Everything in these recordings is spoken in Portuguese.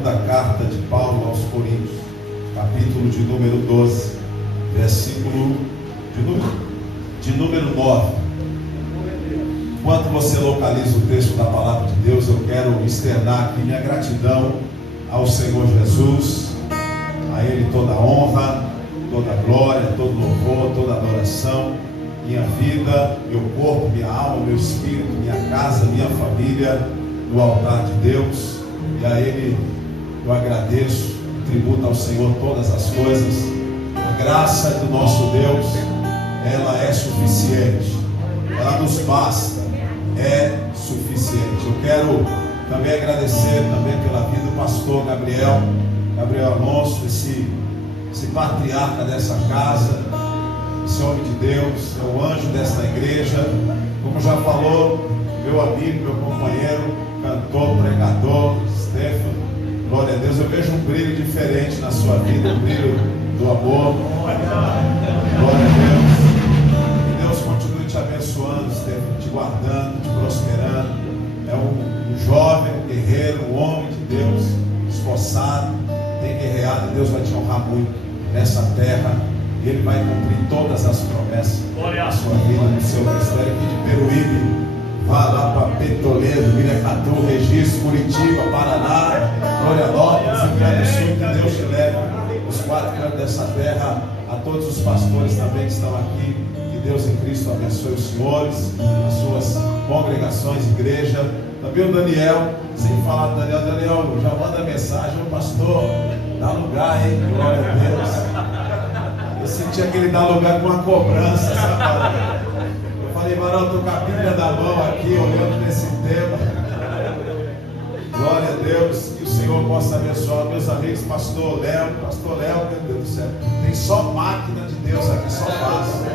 segunda carta de Paulo aos Coríntios, capítulo de número 12, versículo de número 9. Enquanto você localiza o texto da palavra de Deus, eu quero externar aqui minha gratidão ao Senhor Jesus, a Ele toda honra, toda glória, todo louvor, toda adoração. Minha vida, meu corpo, minha alma, meu espírito, minha casa, minha família, no altar de Deus. E a Ele eu agradeço, tributo ao Senhor todas as coisas. A graça do nosso Deus, ela é suficiente, ela nos basta, é suficiente. Eu quero também agradecer também pela vida do pastor Gabriel Alonso, esse patriarca dessa casa, esse homem de Deus, é o anjo desta igreja, como já falou meu amigo, meu companheiro, cantor, pregador, Stefano. Glória a Deus, eu vejo um brilho diferente na sua vida, um brilho do amor. Glória a Deus. Que Deus continue te abençoando, Stefano, te guardando, te prosperando. É um jovem, um guerreiro, um homem de Deus, esforçado, tem guerreado, e Deus vai te honrar muito nessa terra. E Ele vai cumprir todas as promessas na sua vida, no seu ministério aqui de Peruíbe. Vá lá para Petoledo, Miracatu, Registro, Curitiba, Paraná, Florianópolis, Rio Grande do Sul. Que Deus te leve os quatro cantos dessa terra. A todos os pastores também que estão aqui, que Deus em Cristo abençoe os senhores, as suas congregações, igreja. Também o Daniel, sem falar do Daniel, já manda mensagem: ô pastor, dá lugar, hein? Glória a Deus. Eu sentia que ele dá lugar com uma cobrança, sabe? Eu falei, Marão, estou com a Bíblia da mão aqui, olhando nesse tema. Glória a Deus, que o Senhor possa abençoar meus amigos, pastor Léo, meu Deus do céu, tem só máquina de Deus aqui, só fácil.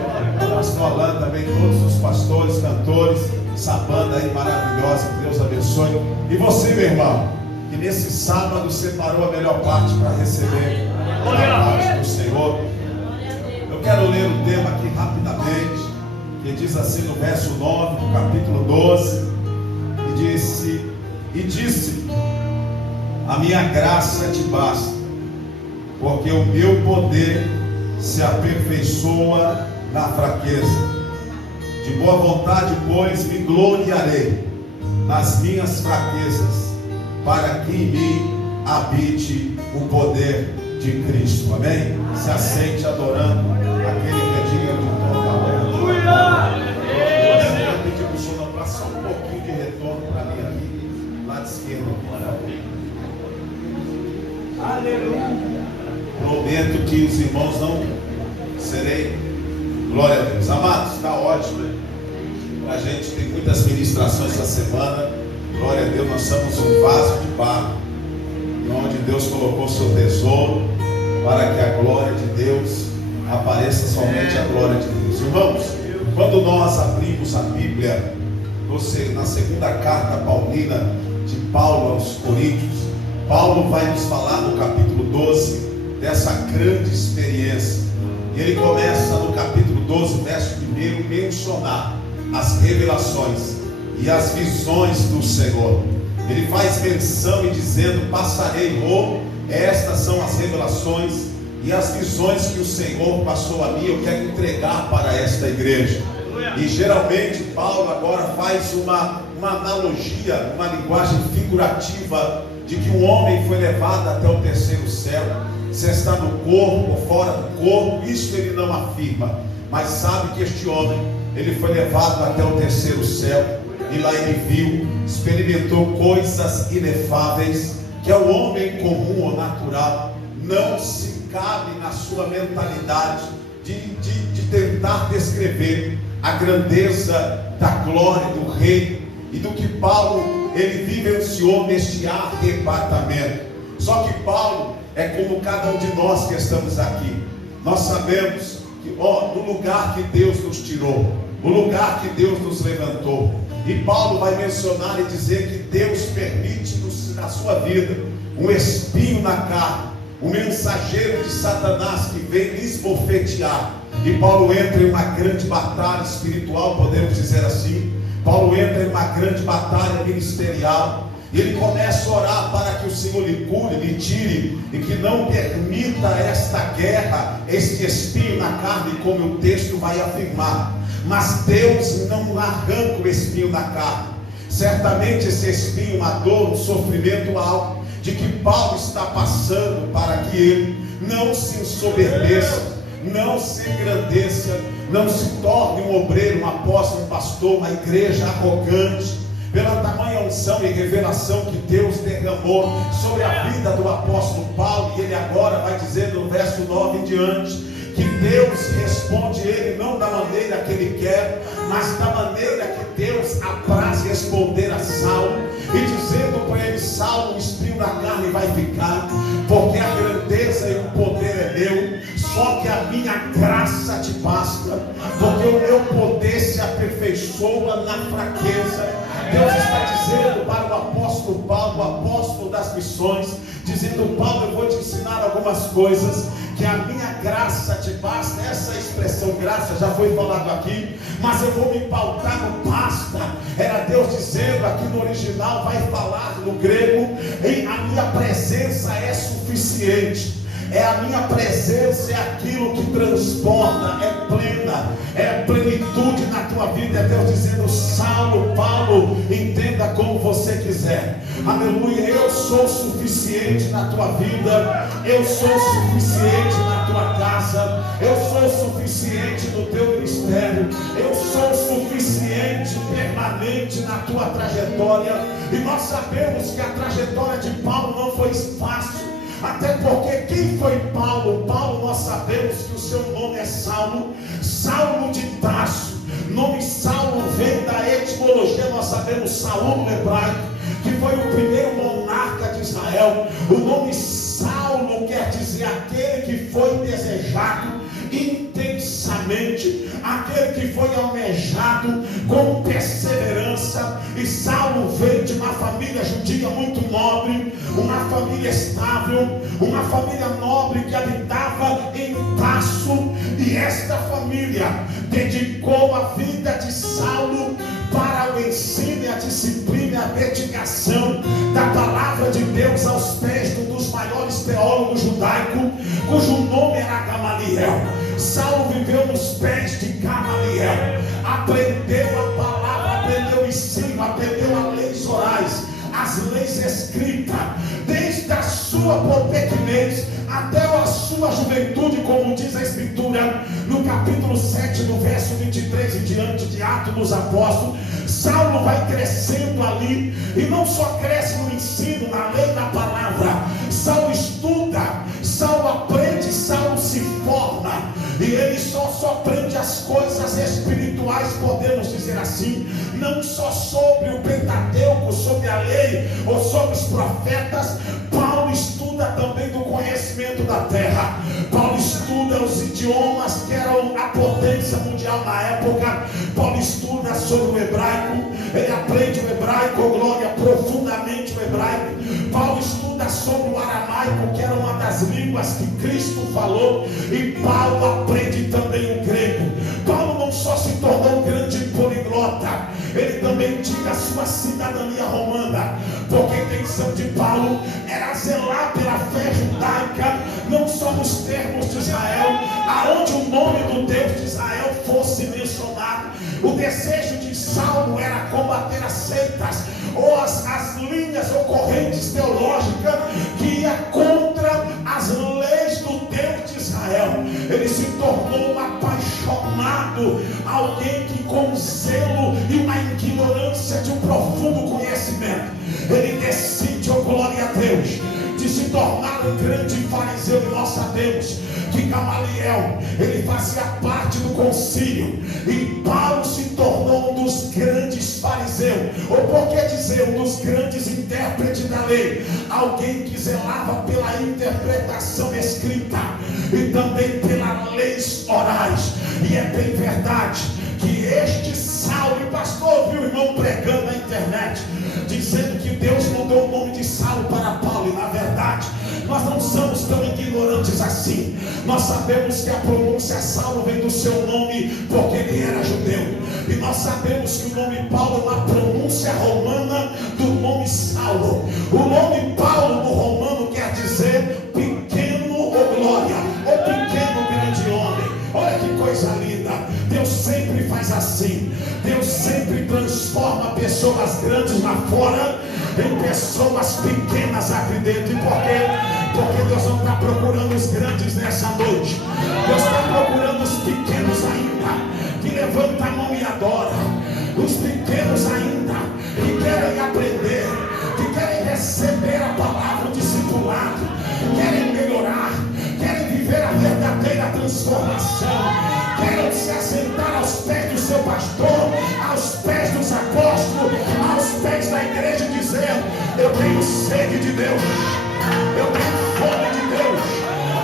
Pastor Alain também, todos os pastores, cantores, essa banda aí maravilhosa, que Deus abençoe. E você, meu irmão, que nesse sábado separou a melhor parte para receber a parte do Senhor. Eu quero ler o tema aqui rapidamente, que diz assim no verso 9 do capítulo 12, e disse, a minha graça te basta, porque o meu poder se aperfeiçoa na fraqueza. De boa vontade, pois, me gloriarei nas minhas fraquezas, para que em mim habite o poder de Cristo. Amém? Se assente adorando aquele que é digno de toda a honra. Eu vou pedir para o Senhor dar só um pouquinho de retorno para mim aqui, lado esquerdo. Aleluia. Prometo que os irmãos não serei. Glória a Deus. Amados, está ótimo. A gente tem muitas ministrações essa semana. Glória a Deus, nós somos um vaso de barro, onde Deus colocou seu tesouro, para que a glória de Deus apareça, somente a glória de Deus. Irmãos, quando nós abrimos a Bíblia, na segunda carta paulina de Paulo aos Coríntios, Paulo vai nos falar no capítulo 12 dessa grande experiência. E ele começa no capítulo 12, verso 1, mencionar as revelações e as visões do Senhor. Ele faz menção e dizendo, passarei, estas são as revelações e as visões que o Senhor passou a mim, eu quero entregar para esta igreja. E geralmente Paulo agora faz uma analogia, uma linguagem figurativa, de que um homem foi levado até o terceiro céu. Se está no corpo ou fora do corpo, isso ele não afirma, mas sabe que este homem, ele foi levado até o terceiro céu, e lá ele viu, experimentou coisas inefáveis, que ao homem comum ou natural não se cabe na sua mentalidade de tentar descrever a grandeza da glória do rei, e do que Paulo, ele vivenciou neste arrebatamento. Só que Paulo é como cada um de nós que estamos aqui. Nós sabemos que no lugar que Deus nos tirou, o lugar que Deus nos levantou, e Paulo vai mencionar e dizer que Deus permite na sua vida um espinho na carne, um mensageiro de Satanás que vem lhe esbofetear. E Paulo entra em uma grande batalha espiritual, podemos dizer assim. Paulo entra em uma grande batalha ministerial, E ele começa a orar para que o Senhor lhe cure, lhe tire, e que não permita esta guerra, este espinho na carne, como o texto vai afirmar. Mas Deus não arranca o espinho da carne. Certamente esse espinho, uma dor, um sofrimento alto, de que Paulo está passando, para que ele não se ensoberbeça, não se engrandeça, não se torne um obreiro, um apóstolo, um pastor, uma igreja arrogante, pela tamanha unção e revelação que Deus derramou sobre a vida do apóstolo Paulo. E ele agora vai dizer no verso 9 em diante, que Deus responde ele não da maneira que ele quer, mas da maneira que Deus apraz responder a Saulo, e dizendo para ele: Saulo, o espinho da carne vai ficar, porque a grandeza e o poder é meu, só que a minha graça te basta, porque o meu poder se aperfeiçoa na fraqueza. Deus está dizendo para o apóstolo Paulo, o apóstolo das missões, dizendo: Paulo, eu vou te ensinar algumas coisas, que a minha graça te basta. Essa expressão graça já foi falado aqui, mas eu vou me pautar no basta. Era Deus dizendo aqui no original, vai falar no grego, em a minha presença é suficiente. É a minha presença, é aquilo que transborda, é plena, é plenitude na tua vida. É Deus dizendo: Saulo, Paulo, entenda como você quiser. Aleluia, eu sou suficiente na tua vida, eu sou suficiente na tua casa, eu sou suficiente no teu ministério, eu sou suficiente permanente na tua trajetória. E nós sabemos que a trajetória de Paulo não foi fácil. Até porque quem foi Paulo? Paulo, nós sabemos que o seu nome é Saulo, Saulo de Tarso. Nome Saulo vem da etimologia, nós sabemos, Saul no hebraico, que foi o primeiro monarca de Israel. O nome Saulo quer dizer aquele que foi desejado intensamente, aquele que foi almejado com perseverança. E Saulo veio de uma família judia muito nobre, uma família estável, uma família nobre que habitava em Tarso. E esta família dedicou a vida de Saulo para o ensino e a disciplina e a dedicação da palavra de Deus aos pés de um dos maiores teólogos judaicos, cujo nome era Gamaliel. Saulo viveu nos pés de Gamaliel, aprendeu a palavra, aprendeu o ensino, aprendeu as leis orais, as leis escritas, desde a sua pequenez até a sua juventude, como diz a Escritura no capítulo 7, no verso 23 em diante de Atos dos Apóstolos. Saulo vai crescendo ali, e não só cresce no ensino, na lei, na palavra. Saulo estuda, Saulo aprende, Saulo se forma, e ele só aprende as coisas espirituais, podemos dizer assim, não só sobre o Pentateuco, sobre a lei ou sobre os profetas. Paulo estuda também do conhecimento da terra. Paulo estuda os idiomas que eram a potência mundial na época. Paulo estuda sobre o hebraico, ele aprende o hebraico, glória, profundamente o hebraico. Paulo estuda sobre o aramaico, que era uma das línguas que Cristo falou, e Paulo aprende também o grego. Paulo não só se tornou um grande poliglota, ele também tinha a sua cidadania romana, porque a intenção de Paulo era zelar pela fé judaica, não só nos termos de Israel, aonde o nome do Deus de Israel fosse mencionado. O desejo de Saulo era combater as seitas, ou as linhas ou correntes teológicas que ia contra as leis do Deus de Israel. Ele se tornou um apaixonado, alguém que com zelo e uma ignorância de um profundo conhecimento, ele decide, oh glória a Deus, de se tornar um grande fariseu. E nós sabemos que Gamaliel, ele fazia parte do concílio, e Paulo se tornou um dos grandes fariseus, ou por que dizer, um dos grandes intérpretes da lei, alguém que zelava pela interpretação escrita e também pelas leis orais. E é bem verdade que este Saulo, e pastor viu o irmão pregando na internet, dizendo que Deus mudou o nome de Saulo para Paulo, e na verdade nós não somos tão ignorantes assim. Nós sabemos que a pronúncia Saulo vem do seu nome, porque ele era judeu. E nós sabemos que o nome Paulo é uma pronúncia romana do nome Saulo. O nome Paulo no romano quer dizer pequeno ou glória, ou pequeno grande homem. Olha que coisa linda. Deus sempre faz assim. Deus sempre transforma pessoas grandes lá fora em pessoas pequenas aqui dentro. E por quê? Porque Deus não está procurando os grandes nessa noite. Deus está procurando os pequenos ainda, que levantam a mão e adoram. Os pequenos ainda, que querem aprender, que querem receber a palavra, o discipulado, querem melhorar, querem viver a verdadeira transformação, querem se assentar aos pés do seu pastor, aos pés dos apóstolos, aos pés da igreja, dizendo: eu tenho sede de Deus, eu tenho fome de Deus,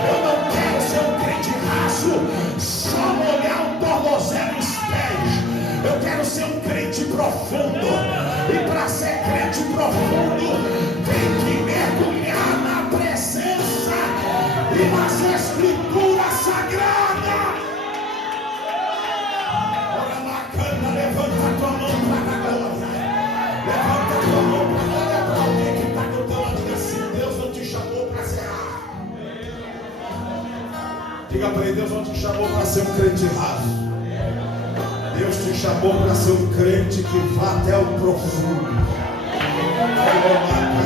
eu não quero ser um crente raso, só molhar um tornozelo nos pés. Eu quero ser um crente profundo. E para ser crente profundo, tem que mergulhar na presença e nas escrituras sagradas. Ora bacana, levanta a tua mão para a glória. Levanta a tua mão para a glória. Para alguém que está no teu lado, diga assim: Deus não te chamou para zerar. Diga para ele: Deus não te chamou para ser um crente raso. Deus te chamou para ser um crente que vá até o profundo.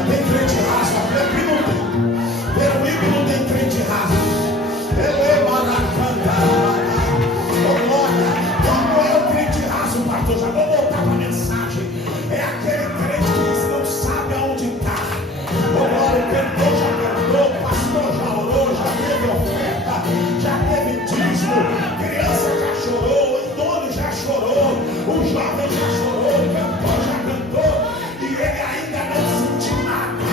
Tem crente raso, aqui não tem. Peruíbe não tem crente raso. Ele é maracandá. Como é o crente raso, pastor? Já vou voltar para a mensagem. É aquele crente que não sabe aonde está. Agora o cantor já cantou, o pastor já orou, já teve oferta, já teve dízimo, criança já chorou, idoso já chorou, o jovem já chorou, o cantor já cantou, e ele ainda não sentiu nada.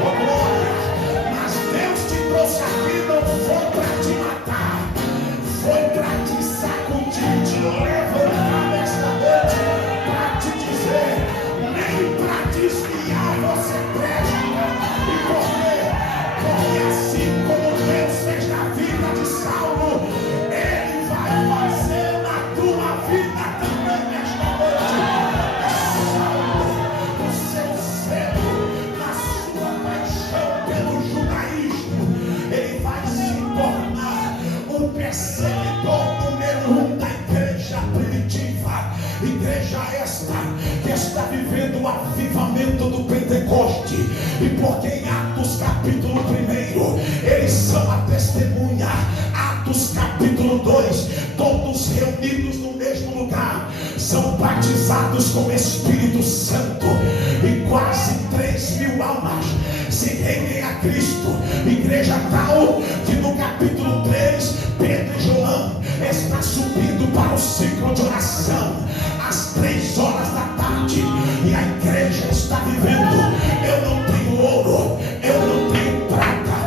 Oh glória! Mas Deus te trouxe aqui não foi para te matar, foi para te sacudir, te levantar nesta noite, para te dizer: nem para desviar você presta. E por quê? Porque assim como Deus fez na vida de Saulo, Ele vai fazer na tua vida também nesta noite. Saulo, o seu zelo, na sua paixão pelo judaísmo, ele vai se tornar um perseguidor número 1 da igreja primitiva. Igreja esta que está vivendo o avivamento do Pentecoste. E porque em Atos capítulo 1 eles são a testemunha, Atos capítulo 2, todos reunidos no mesmo lugar, são batizados com o Espírito Santo, e quase 3.000 almas se rendem a Cristo. Igreja tal que no capítulo 3 Pedro e João está subindo para o ciclo de oração às 3 horas da tarde, e a igreja está vivendo: eu não tenho ouro, eu não tenho prata,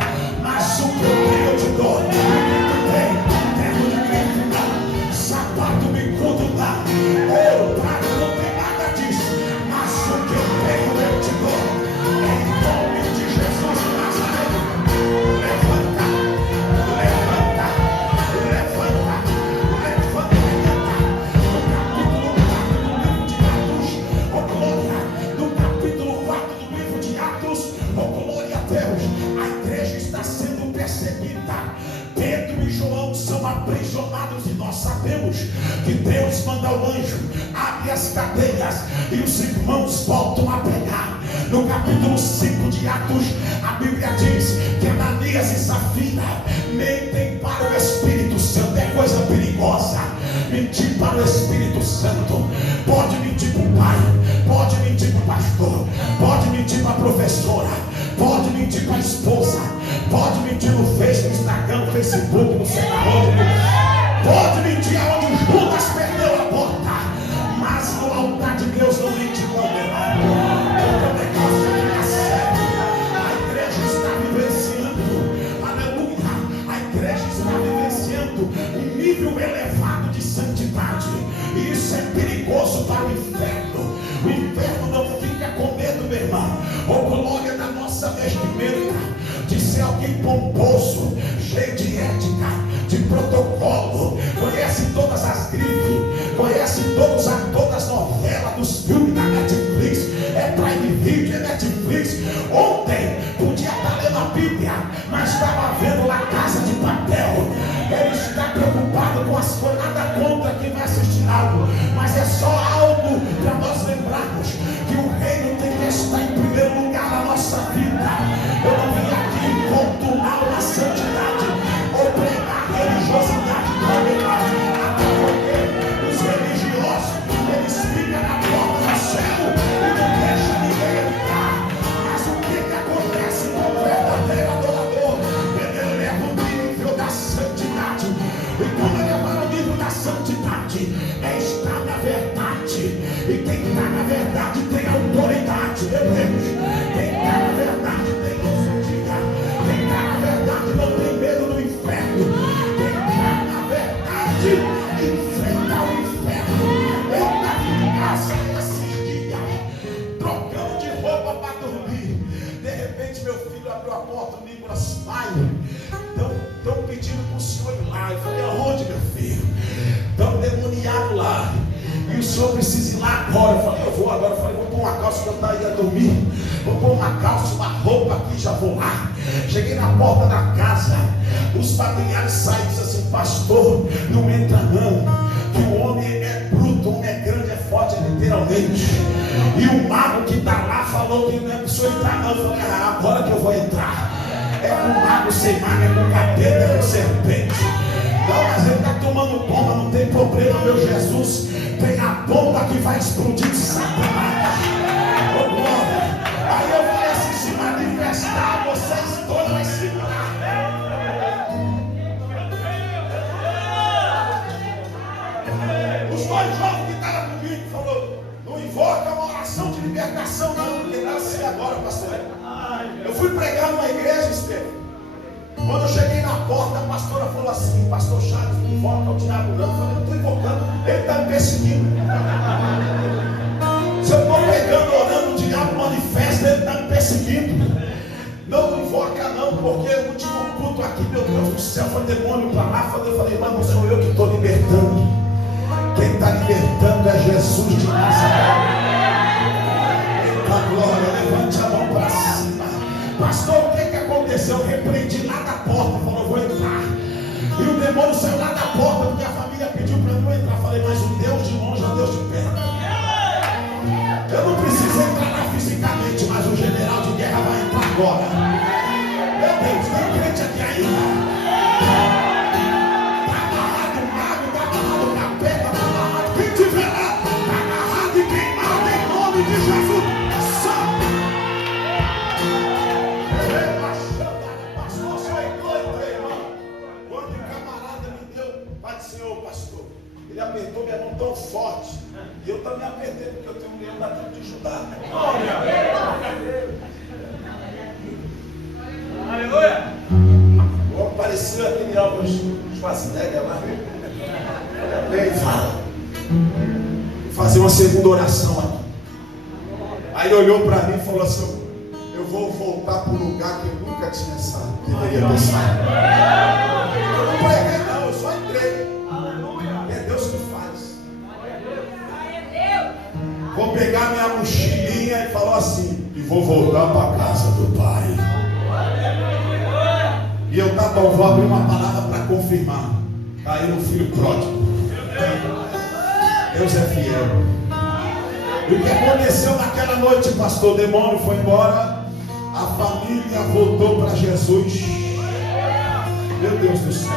mas o que eu tenho eu te dou. Terno de grife não, sapato bicudo não, ouro, prata, não tem nada disso, mas o que eu tenho eu te dou. Em nome de Jesus de Nazaré, levanta, levanta, levanta, levanta, levanta. No capítulo 4 do livro de Atos, oh glória a Deus, a igreja está sendo perseguida. Pedro e João são aprisionados, e nós sabemos que Deus manda o anjo, abre as cadeias, e os irmãos voltam a pregar. No capítulo 5 de Atos, a Bíblia diz que Ananias e Safira mentem para o Espírito Santo. É coisa perigosa mentir para o Espírito Santo. Pode mentir para o pai, pode mentir para o pastor, pode mentir para a professora, pode mentir para a esposa, pode mentir no Instagram, no Facebook, no sei lá onde, pode mentir aonde o Judas perdeu a porta, mas no altar de Deus não mente condenado. Porque o negócio é sério. A igreja está vivenciando, aleluia, a igreja está vivenciando um nível elevado de santidade, e isso é perigoso para o inferno. O inferno não fica com medo, meu irmão. Oh glória da nossa vestimenta, de ser alguém pomposo, cheio de ética, família, mas estava vendo La Casa de Papel. Ele está preocupado com as coisas, nada contra quem vai assistir algo, mas é só algo para nós lembrarmos que o reino tem que estar em primeiro lugar na nossa vida. Eu não vim aqui contunar uma santidade ou pregar religiosidade para os religiosos, eles ficam na porta do céu e não deixam ninguém entrar. Mas o que acontece com o verdadeiro adorador? Ele leva o nível da santidade. E quando ele levar o nível da santidade, é estar na verdade. E quem está na verdade tem autoridade. Meu Deus, quem está na verdade tem ousadia. Quem está na verdade não tem medo do inferno. Quem está na verdade enfrenta o inferno. Eita, fica esses dias trocando de roupa para dormir. De repente meu filho abriu a porta, o Nicolas, pai, estão pedindo para o senhor ir lá. Eu falei, aonde, meu filho? Estão demoniados lá. E o senhor precisa ir lá agora. Eu falei, eu vou agora. Eu falei, vou pôr uma calça que eu estava ia dormir. Vou pôr uma calça, uma roupa aqui, já vou lá. Cheguei na porta da casa. Os familiares saem e dizem assim, pastor, não entra não. Que o homem é bruto, o homem é grande, é forte, literalmente. E o mago que está lá falou que não é para o senhor entrar não. Eu falei, agora que eu vou entrar. É com mago, sem mago, é com capeta, é com serpente. Não, mas ele está tomando bomba, não tem problema, meu Jesus. Tem a bomba que vai explodir de Satanás. Oh, glória. Aí eu falei assim, se manifestar, vocês todos vão segurar. Os dois jovens que estavam comigo falou, não invoca uma oração de libertação não, porque dá assim agora, pastor. Eu fui pregar numa igreja, Espírito. Quando eu cheguei na porta, a pastora falou assim, pastor Charles, não invoca o diabo não. Eu falei, não estou invocando, ele está me perseguindo. Se eu estou pregando, orando, o diabo manifesta, ele está me perseguindo. Não invoca não, porque o último culto aqui, meu Deus do céu, foi demônio para lá. Eu falei, mas não sou eu que estou libertando. Quem está libertando é Jesus de Nazaré. Eita glória, levante a mão para cima. Pastor, o que aconteceu? Eu repreendi lá da porta, falou, eu vou entrar. E o demônio saiu lá da porta, porque a família pediu para eu não entrar. Falei, mas o Deus de longe é o Deus de perto. Eu não preciso entrar lá fisicamente, mas o general de guerra vai entrar agora. Meu Deus, tem crente aqui ainda. Está amarrado o mago, está amarrado o capeta, está amarrado quem tiver lá. Está amarrado e queimado em nome de Jesus. Pastor, só é doido, irmão. Quando o camarada me deu, Pai do Senhor, pastor, ele apertou minha mão tão forte. E eu também apertei, porque eu tenho um leão da tribo de Judá. Aleluia! Como pareceu aquele Arnold Schwarzenegger lá. Bem, fala. Vou fazer uma segunda oração aqui. Aí ele olhou para mim e falou assim, eu vou voltar para o lugar que eu nunca tinha deveria ter saído. Eu não preguei não, eu só entrei. É Deus que faz. Vou pegar minha mochilinha e falou assim, e vou voltar para a casa do Pai. E eu vou abrir uma palavra para confirmar. Caiu no filho pródigo. Deus é fiel. E o que aconteceu naquela noite, pastor? O demônio foi embora. A família voltou para Jesus. Meu Deus do céu.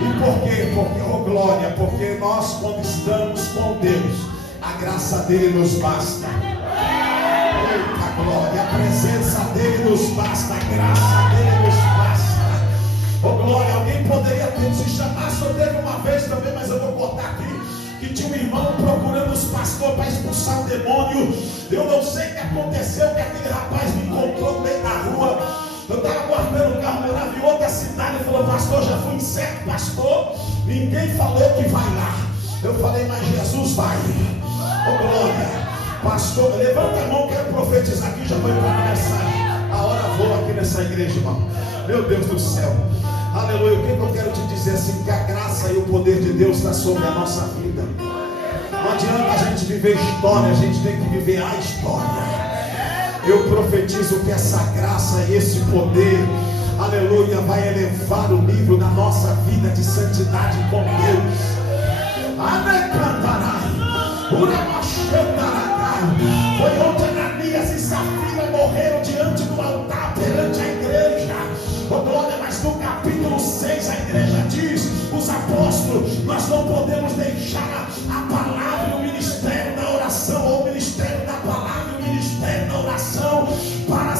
E por quê? Porque, oh glória, porque nós quando estamos com Deus, a graça dele nos basta. Eita glória, a presença dele nos basta, a graça dele nos basta. Oh glória, alguém poderia ter se chamar, só teve uma vez também, mas eu vou cortar aqui. Que tinha um irmão procurando os pastores para expulsar o demônio. Eu não sei o que aconteceu, que aquele rapaz me encontrou no meio da rua. Eu estava guardando o carro, morava em outra cidade. Ele falou, pastor, já fui incerto, pastor. Ninguém falou que vai lá. Eu falei, mas Jesus vai. Oh glória. Pastor, levanta a mão, quero profetizar aqui, já vou entrar na mensagem. A hora voa aqui nessa igreja, irmão. Meu Deus do céu. Aleluia, o que eu quero te dizer assim, que a graça e o poder de Deus está sobre a nossa vida. Não adianta a gente viver história, a gente tem que viver a história. Eu profetizo que essa graça e esse poder, aleluia, vai elevar o nível da nossa vida de santidade com Deus. Foi onde Ananias e Safira morreram diante do altar perante a igreja. Glória, mas no capítulo 6 a igreja diz, os apóstolos, nós não podemos deixar a palavra e o ministério da oração, ou o ministério da palavra e o ministério da oração, para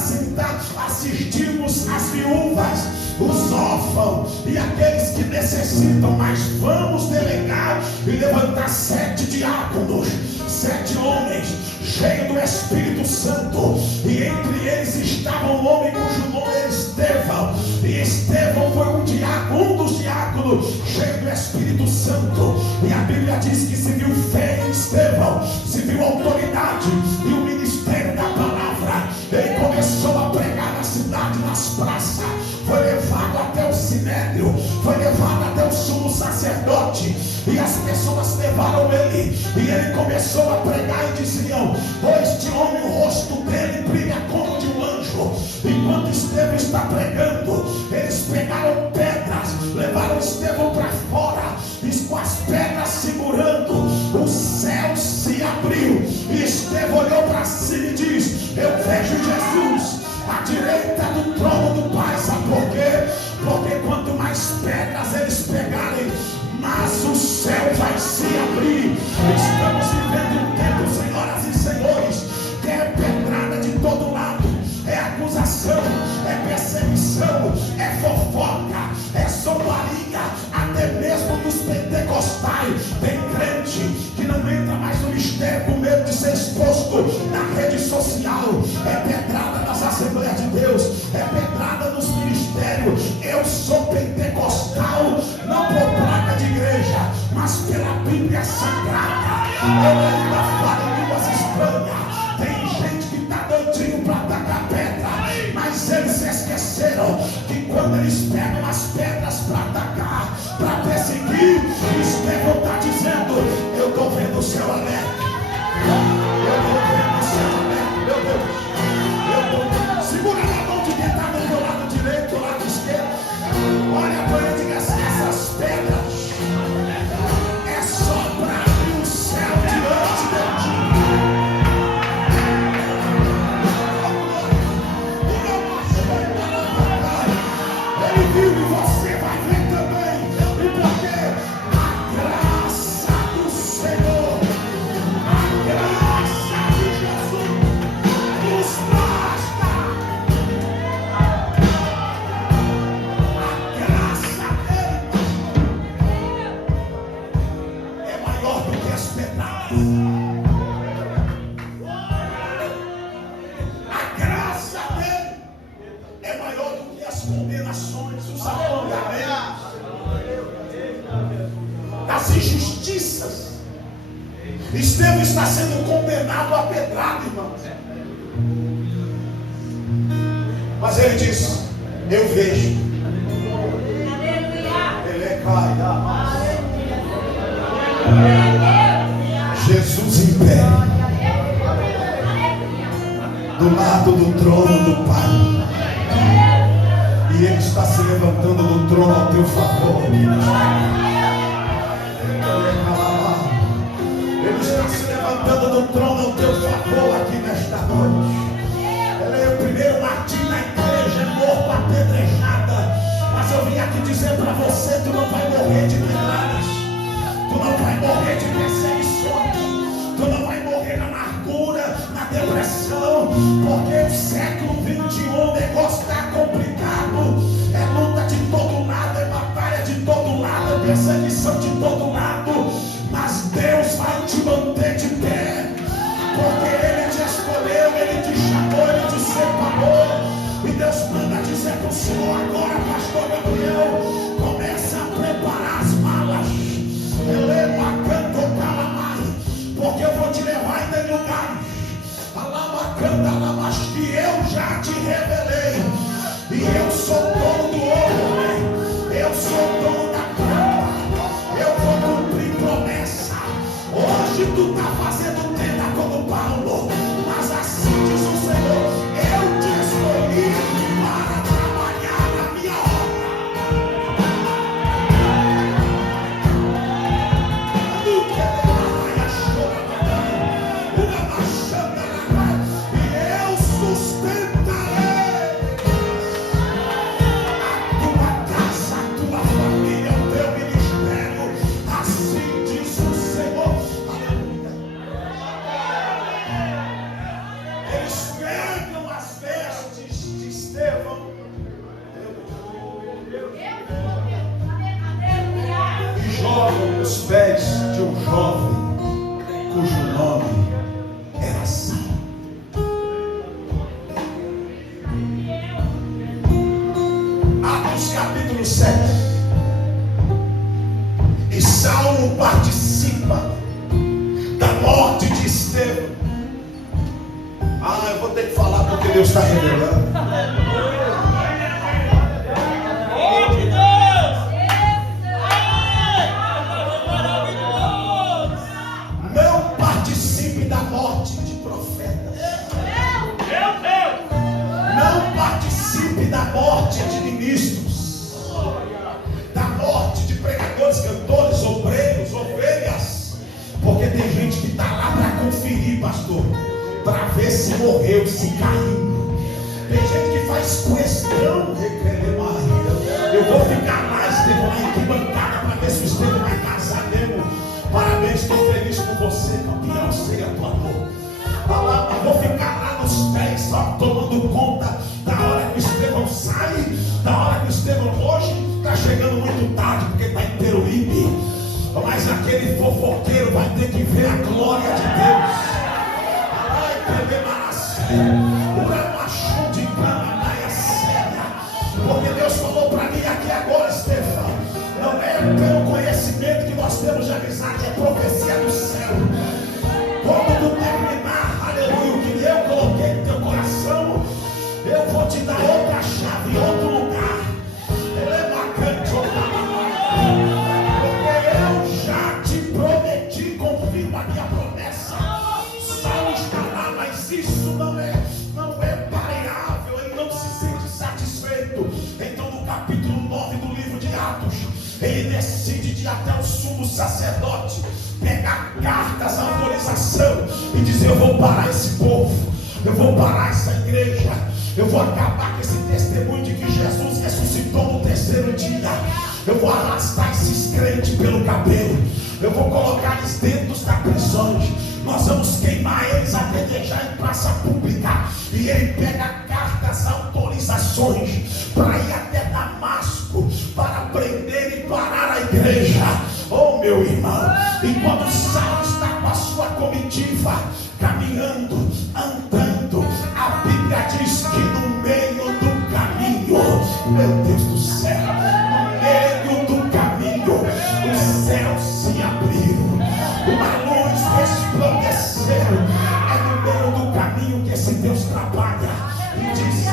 assistirmos as viúvas, os órfãos e aqueles que necessitam, mas vamos delegar e levantar 7 diáconos, 7 homens cheios do Espírito Santo, e entre eles estava um homem cujo nome era Estevão, e Estevão foi um dos diáconos cheio do Espírito Santo, e a Bíblia diz que se viu fé em Estevão, se viu autoridade e o ministério da palavra. Ele começou a pregar na cidade, nas praças, foi levado até o sinédrio, foi levado até o sumo sacerdote, e as pessoas levaram ele, e ele começou a pregar e diziam: este homem, o rosto dele brilha como de um anjo. Enquanto Estevão está pregando, eles pegaram pedras, levaram Estevão para fora, e com as pedras segurando, o céu se abriu, e Estevão olhou para cima e diz: eu vejo Jesus à direita do trono do Pai. Sabe por quê? Porque quanto mais pedras eles pegarem, mas o céu vai se abrir. Estamos vivendo um tempo, senhoras e senhores, que é pedrada de todo lado, é acusação, é perseguição, é fofoca, é zombaria, até mesmo dos pentecostais. Tem crente que não entra mais no mistério com medo de ser exposto na rede social. É pedrada nas Assembleias de Deus, é pedrada nos ministérios. Eu sou pentecostal, não por placa de igreja, mas pela Bíblia Sagrada. Eu ainda falo em línguas estranhas. Tem gente que está doidinho para atacar pedra, mas eles se esqueceram que quando eles pegam as pedras para atacar, para perseguir, Estevão está dizendo: eu estou vendo o céu aberto, eu estou vendo o céu aberto, meu Deus. Segura na mão de quem está do teu lado direito, do lado esquerdo. Olha para ele e diga assim: essas pedras é só para abrir o céu diante de ti. Ele viu e você vai ver também. E porque a graça do Senhor, a graça de Jesus nos basta. A graça dele é maior do que as pedradas. A graça dele é maior do que as condenações, os apontamentos, as injustiças. Estevão está sendo condenado a pedrada, irmãos. Mas ele diz: eu vejo. Ele é Jesus em pé, do lado do trono do Pai. E Ele está se levantando do trono ao teu favor. Ele está se levantando do trono ao teu favor aqui nesta noite. Ele é o primeiro martim da igreja, morto apedrejada. Mas eu vim aqui dizer para você: tu não vai morrer de pedradas, tu não vai morrer de perseguições, tu não vai morrer na amargura, na depressão, porque o século 21 o negócio está complicado. É luta de todo lado, é batalha de todo lado, é perseguição de todo lado. Mas Deus vai te manter de pé, porque Ele te escolheu, Ele te chamou, Ele te separou. E Deus manda dizer para o Senhor agora, pastor Gabriel: começa a preparar as malas. Porque eu vou te levar ainda em lugares que eu já te revelei. E eu sou dono do ouro, eu sou dono da prata. Eu vou cumprir promessa. Hoje tu está fazendo tenda como Paulo, mas assim diz o Senhor: os pés de um jovem cujo nome era Saulo. Atos capítulo 7. E Saulo participa da morte de Estevão. Eu vou ter que falar porque Deus está revelando. Não participe da morte de profetas. Não participe da morte de ministros, da morte de pregadores, cantores, obreiros, ovelhas. Porque tem gente que está lá para conferir, pastor, para ver se morreu, se caiu. Tem gente que faz questão de querer mais. Eu vou ficar lá, Estevão, lá em que bancada, para ver se o Estevão vai casar mesmo. Parabéns, estou feliz com você, campeão, sei a tua dor. Vou ficar lá nos pés, só tomando conta da hora que o Estevão sai, da hora que o Estevão hoje está chegando muito tarde, porque está em Peruíbe. Mas aquele fofoqueiro vai ter que ver a glória de Deus. Porque Deus falou para mim aqui agora, Estevão, não é pelo conhecimento que nós temos de amizade, é profecia do céu. Quando tu terminar, aleluia, o que eu coloquei no teu coração, eu vou te dar outra chave, outro lugar. Ele é bacana, porque eu já te prometi, confirma a minha promessa. Saulo está lá, mas isso não é variável, ele não se sente satisfeito. Então no capítulo 9 do livro de Atos, ele decide de ir até o sumo sacerdote, pegar cartas, autorização e dizer: eu vou parar esse povo, eu vou parar essa igreja, eu vou acabar com esse testemunho de que Jesus ressuscitou no terceiro dia, eu vou arrastar esses crentes pelo cabelo, eu vou colocar eles dentro das prisões, nós vamos queimar eles, apedrejar em praça pública. E ele pega cartas, autorizações para ir até Damasco, para prender e parar a igreja. Oh meu irmão, enquanto Saulo está com a sua comitiva, caminhando, andando, a Bíblia diz que no meio do caminho, meu Deus do céu, no meio do caminho, os céus se abriram, uma luz resplandeceu. É no meio do caminho que esse Deus trabalha e diz: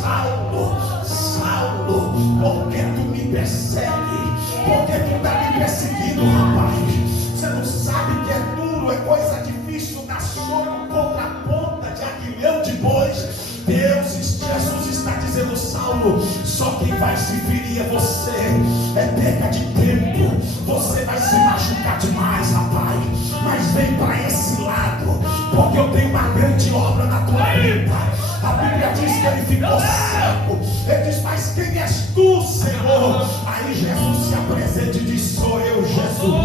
Saulo, Saulo, por que tu me persegue? Por que tu está me perseguindo, rapaz? Você não sabe que é duro, é coisa difícil, dar soco contra a ponta de aguilhão de bois. Jesus está dizendo: Saulo, só quem vai se ferir é você. É perda de tempo, você vai se machucar demais, rapaz. Mas vem para esse lado, porque eu tenho uma grande obra na tua vida. A Bíblia diz que ele ficou cego. Ele diz: mas quem és tu, Senhor? Aí Jesus se apresenta e diz: sou eu, Jesus. Sou eu,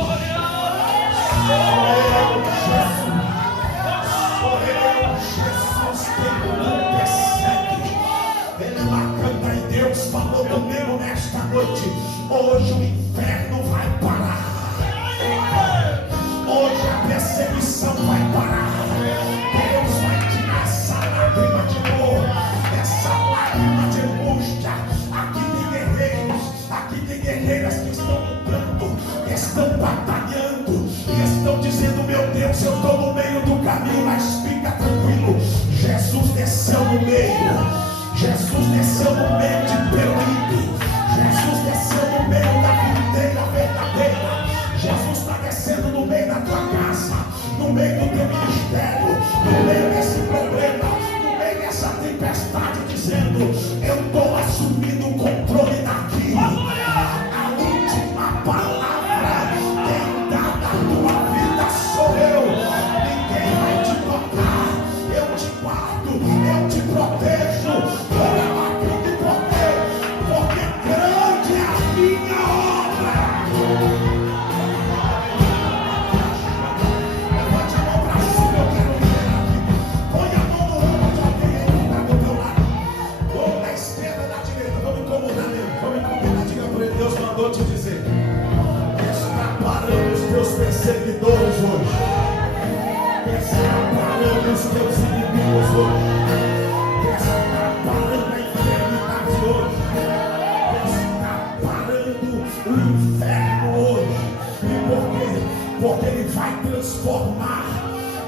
Jesus. Sou eu, Jesus, quem não persegue. Ele é bacana e Deus falou comigo nesta noite: hoje o inferno vai parar. Hoje a perseguição vai parar. Deus vai tirar essa lágrima de dor, essa lágrima de angústia. Aqui tem guerreiros, aqui tem guerreiras que estão lutando, que estão batalhando, e estão dizendo: meu Deus, eu estou no meio do caminho. Mas fica tranquilo, Jesus desceu no meio. Jesus desceu no meio de Peruíbe. Jesus desceu no meio da videira verdadeira. Jesus está descendo no meio da tua casa, no meio do teu ministério, no meio desse problema, no meio dessa tempestade, dizendo: eu estou assumindo o controle daqui. A última palavra quem dá da tua vida sou eu. Ninguém vai te tocar. Eu te guardo, eu te protejo. Eu te protejo. transformar,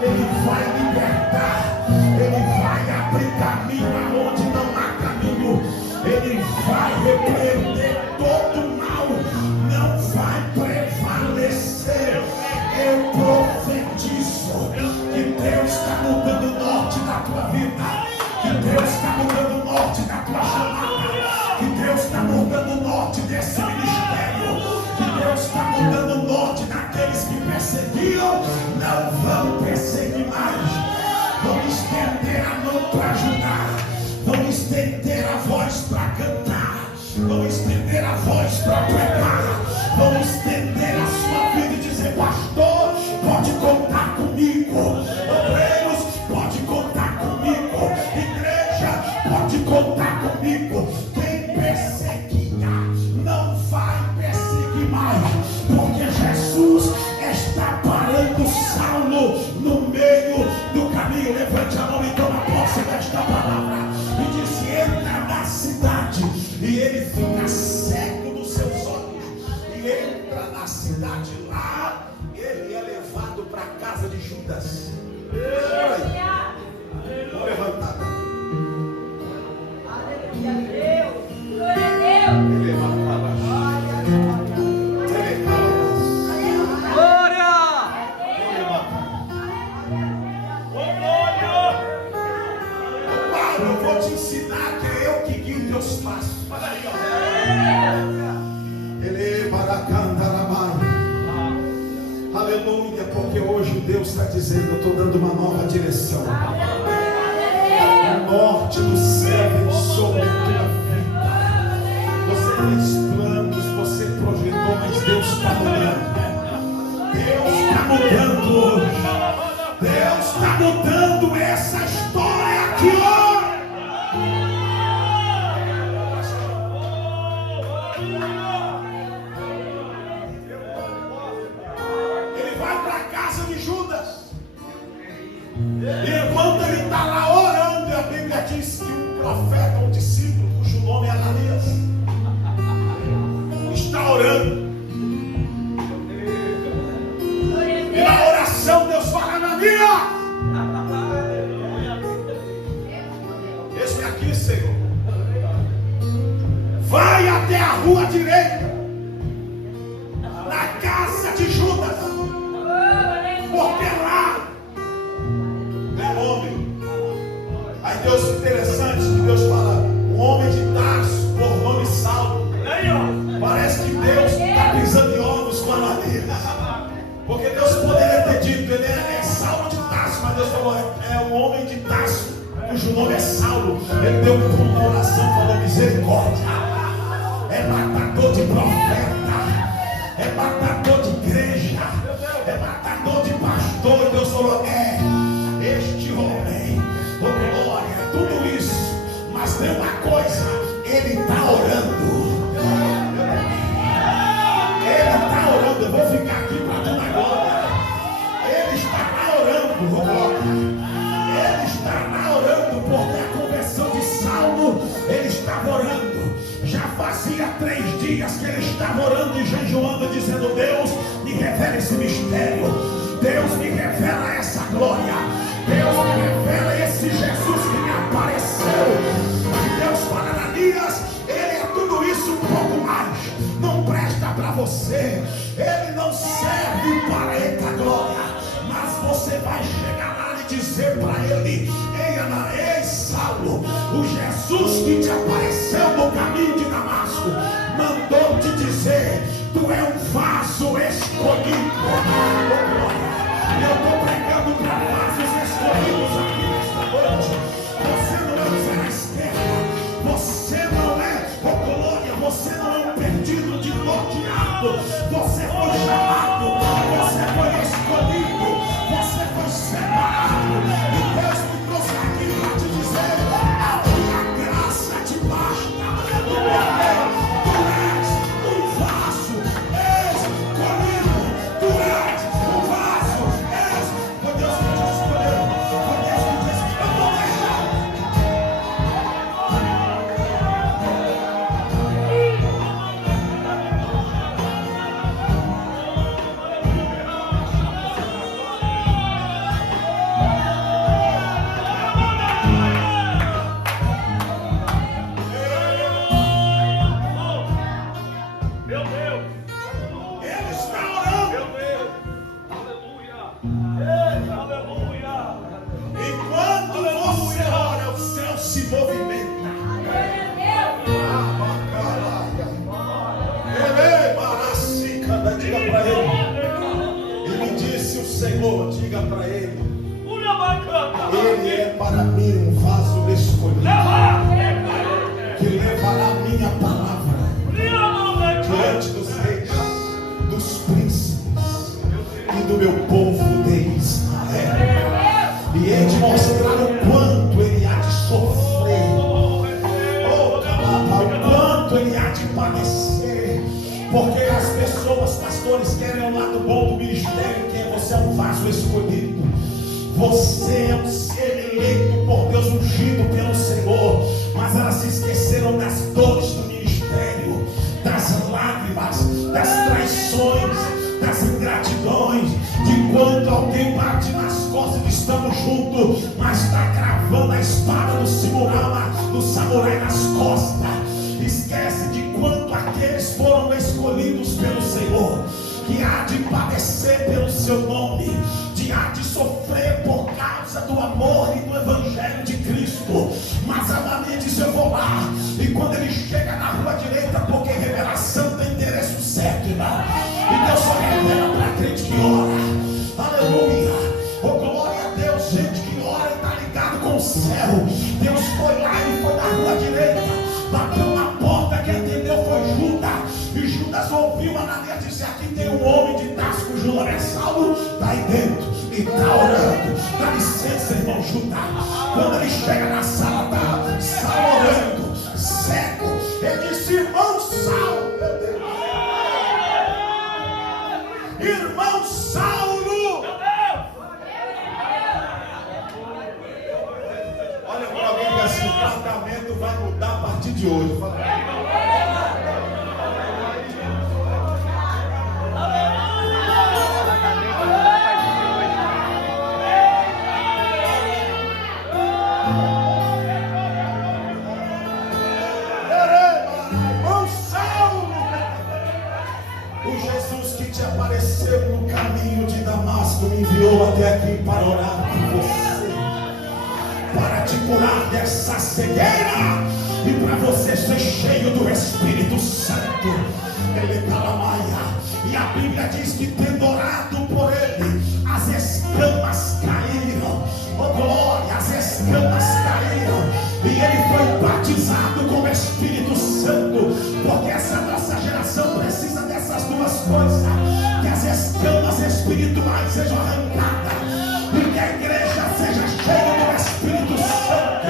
Ele vai libertar, Ele vai abrir caminho aonde não há caminho, Ele vai repreender todo o mal, não vai prevalecer. Eu profetizo que Deus está mudando o norte da tua vida, que Deus está mudando o norte da tua chamada, que Deus está mudando o norte desse ministério, que Deus está mudando o norte daqueles que perseguiam, não vão perseguir mais, vão estender a mão para ajudar, vão estender a voz para cantar, vão estender a voz para pregar, vão estender a sua vida e dizer: pastor, pode contar comigo, obreiros, pode contar comigo, igreja, pode contar comigo. Quem perseguia não vai perseguir mais, porque Jesus está parando Saulo no meio do caminho. Levante a mão e toma posse desta palavra e diz: entra na cidade, e ele fica cego nos seus olhos e entra na cidade. Lá ele é levado para a casa de Judas. Vou levantar. Aleluia, Deus. Glória a Deus. Ele levantava. Eu vou te ensinar que é eu que guio teus passos. Olha aí, ó. Ele aleluia, porque hoje Deus está dizendo: eu estou dando uma nova direção. O norte do céu vem sobre a tua vida. Você fez planos, você projetou, mas Deus está mudando. Deus está mudando hoje. Deus está mudando essa história aqui hoje. Ele vai para a casa de Judas. E enquanto ele está lá orando, a Bíblia diz que um profeta, um discípulo, cujo nome é Ananias, está orando. E na oração Deus fala: Ananias, esse aqui, Senhor, vai até a rua direita, na casa de Judas, porque lá tem homem. Aí Deus, interessante, que Deus fala: um homem de Tarso, por nome Saulo. Parece que Deus está pisando em ovos com Ananias, porque Deus poderia ter dito: ele é Saulo de Tarso, mas Deus falou: é um homem de Tarso, cujo nome é Saulo. Ele deu uma oração, falou: misericórdia. É matador de profeta, é matador de igreja, é matador de pastor. Deus falou: é este homem, oh glória, tudo isso, mas tem uma coisa: ele está orando. Ele está orando. Eu vou ficar aqui para toda glória. Ele está lá orando, oh glória. Ele está lá orando, porque a conversão de Saulo, ele estava orando. Já fazia 3 dias que ele estava orando e jejuando, dizendo: Deus, me revela esse mistério, Deus, me revela essa glória, Deus, me revela esse Jesus que me apareceu. E Deus fala: Ananias, ele é tudo isso um pouco mais, não presta para você, ele não serve para eita glória, mas você vai chegar lá e dizer para ele: ei Saulo, o Jesus que te apareceu no caminho de Damasco mandou te dizer: tu é um vaso escolhido. Oh glória, eu estou pregando para vasos escolhidos aqui nesta noite. Você não é um ferasteiro, você não é, oh glória, você não é um perdido de norteado. Você foi chamado, você foi escolhido, você foi separado. E Deus me trouxe aqui para te dizer: a tua graça te basta. Tu és um vaso escolhido, tu és um vaso escolhido. Foi Deus que te escolheu, foi Deus que te escolheu. Eu vou deixar. padecer. Porque as pessoas, pastores, querem o lado bom do ministério, que é você é um vaso escolhido. Você é um ser eleito por Deus, ungido pelo Senhor. Mas elas se esqueceram das dores do ministério, das lágrimas, das traições, das ingratidões, de quando alguém bate nas costas e estamos juntos, mas está cravando a espada do samurai nas costas. Esquece de quanto aqueles foram escolhidos pelo Senhor, que há de padecer pelo seu nome, que há de sofrer por causa do amor e do evangelho de Cristo. Mas a Maria diz: eu vou lá. E quando ele chega na rua direita, porque revelação tem endereço certo, irmão. E Deus só revela para crente que ora. Aleluia. Oh, glória a Deus. Gente que ora e está ligado com o céu. Deus foi lá e foi na rua direita, bateu na porta. Quem atendeu foi Judas. E Judas ouviu Ananias dizer: aqui tem um homem de Tarso cujo nome é Saulo, está aí dentro e está orando. Dá licença, irmão Judas. Quando ele chega na sala, está Saulo orando, cego. Ele disse: irmão Saulo, meu Deus, irmão Saulo. Olha para alguém que assim: o tratamento vai mudar a partir de hoje. Apareceu no caminho de Damasco, me enviou até aqui para orar por você, para te curar dessa cegueira e para você ser cheio do Espírito Santo. Ele calamaia. E a Bíblia diz que, tendo orado por ele, as escamas caíram. Oh glória, as escamas caíram. E ele foi batizado com o Espírito Santo. Porque essa nossa geração precisa dessas duas coisas: que as escamas espirituais sejam arrancadas e que a igreja seja cheia do Espírito Santo.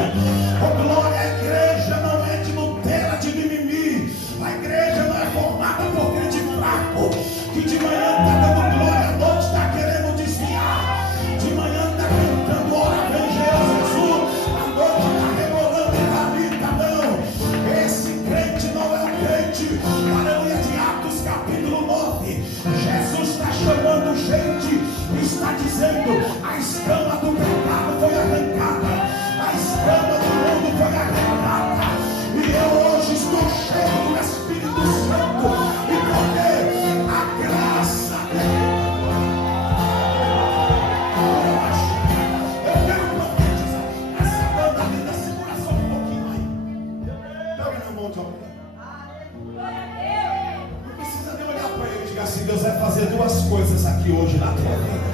Oh glória, a igreja não é de Nutella, de mimimi. A igreja não é formada por crente fraco, que de manhã está dando glória, à noite está querendo desviar. De manhã está cantando ora vem Jesus, à noite está rebolando e valita. Não, esse crente não é um crente. Aleluia, de Atos capítulo 9. Jesus está chamando gente, está dizendo: a escama do pecado foi arrancada, a escama do mundo foi arrancada, e eu hoje estou cheio do Espírito Santo, e porque a graça dele. Eu quero profetizar. Essa banda linda, segura só um pouquinho aí. Pega na mão de alguém. Não precisa nem olhar para ele e diga assim: Deus vai fazer duas coisas aqui hoje na tua vida.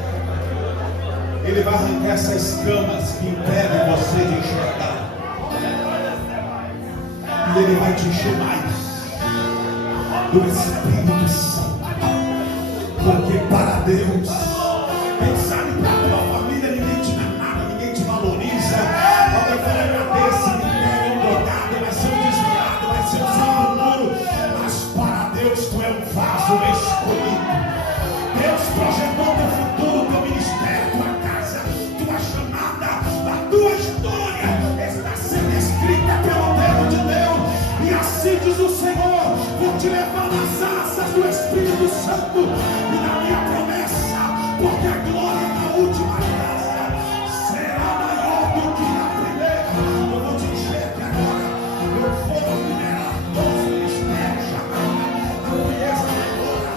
Ele vai arrancar essas escamas que impedem você de enxergar, e ele vai te encher mais do Espírito Santo. Porque para Deus, quem sabe, para a tua família ninguém te dá nada, ninguém te valoriza. Alguém vai agradecer, ninguém é drogado, vai ser um desviado, vai ser um sepulcro. Mas para Deus tu é um vaso escolhido. Deus projetou teu futuro, teu ministério, tua casa, tua chamada, a tua história está sendo escrita pelo dedo de Deus. E assim diz o Senhor: vou te levar nas asas do Espírito Santo e na minha promessa, porque a glória da última casa será maior do que a primeira. Eu vou te encher aqui agora. Eu vou liberar todos os mistérios chamados. A frieza vai embora.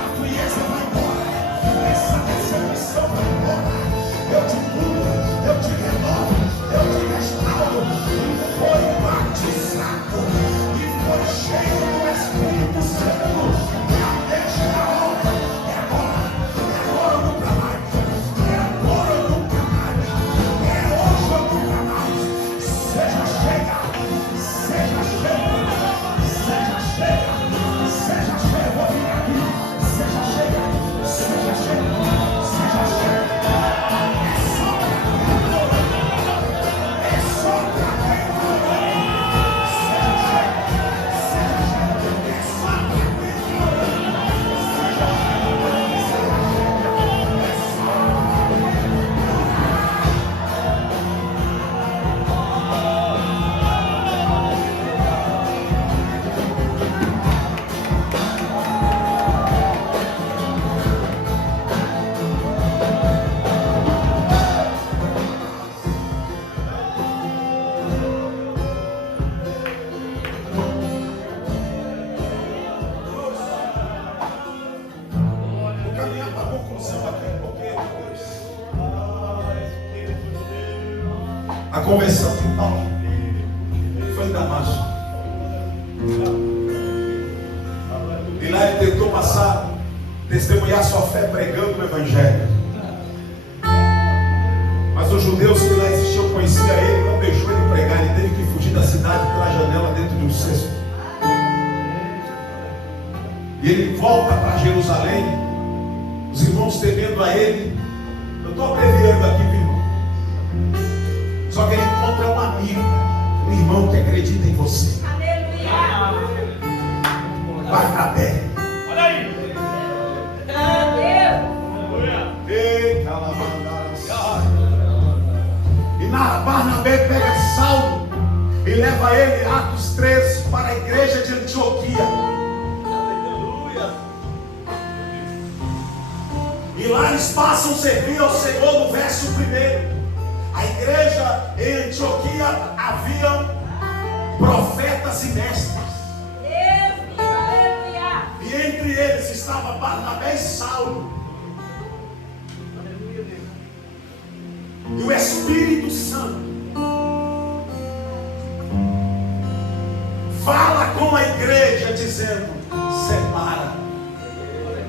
A frieza vai embora. Essa decepção vai embora. Eu te curo, eu te renovo, eu te restauro. E foi batizado e foi cheio do Espírito Santo. Já deixa a obra conversão de Paulo foi em Damasco. E lá ele tentou testemunhar sua fé pregando o Evangelho. Mas os judeus que lá existiam conheciam ele, não deixou ele pregar. Ele teve que fugir da cidade pela janela dentro de um cesto. E ele volta para Jerusalém, os irmãos temendo a ele. Eu estou abreviando aqui, meu irmão. Só que ele encontra um amigo, um irmão que acredita em você. Barnabé. Olha aí. E Barnabé pega Saulo e leva ele, Atos 13, para a igreja de Antioquia. E lá eles passam a servir ao Senhor no verso 1. A igreja em Antioquia havia profetas e mestres. E entre eles estava Barnabé e Saulo. E o Espírito Santo fala com a igreja dizendo: separa.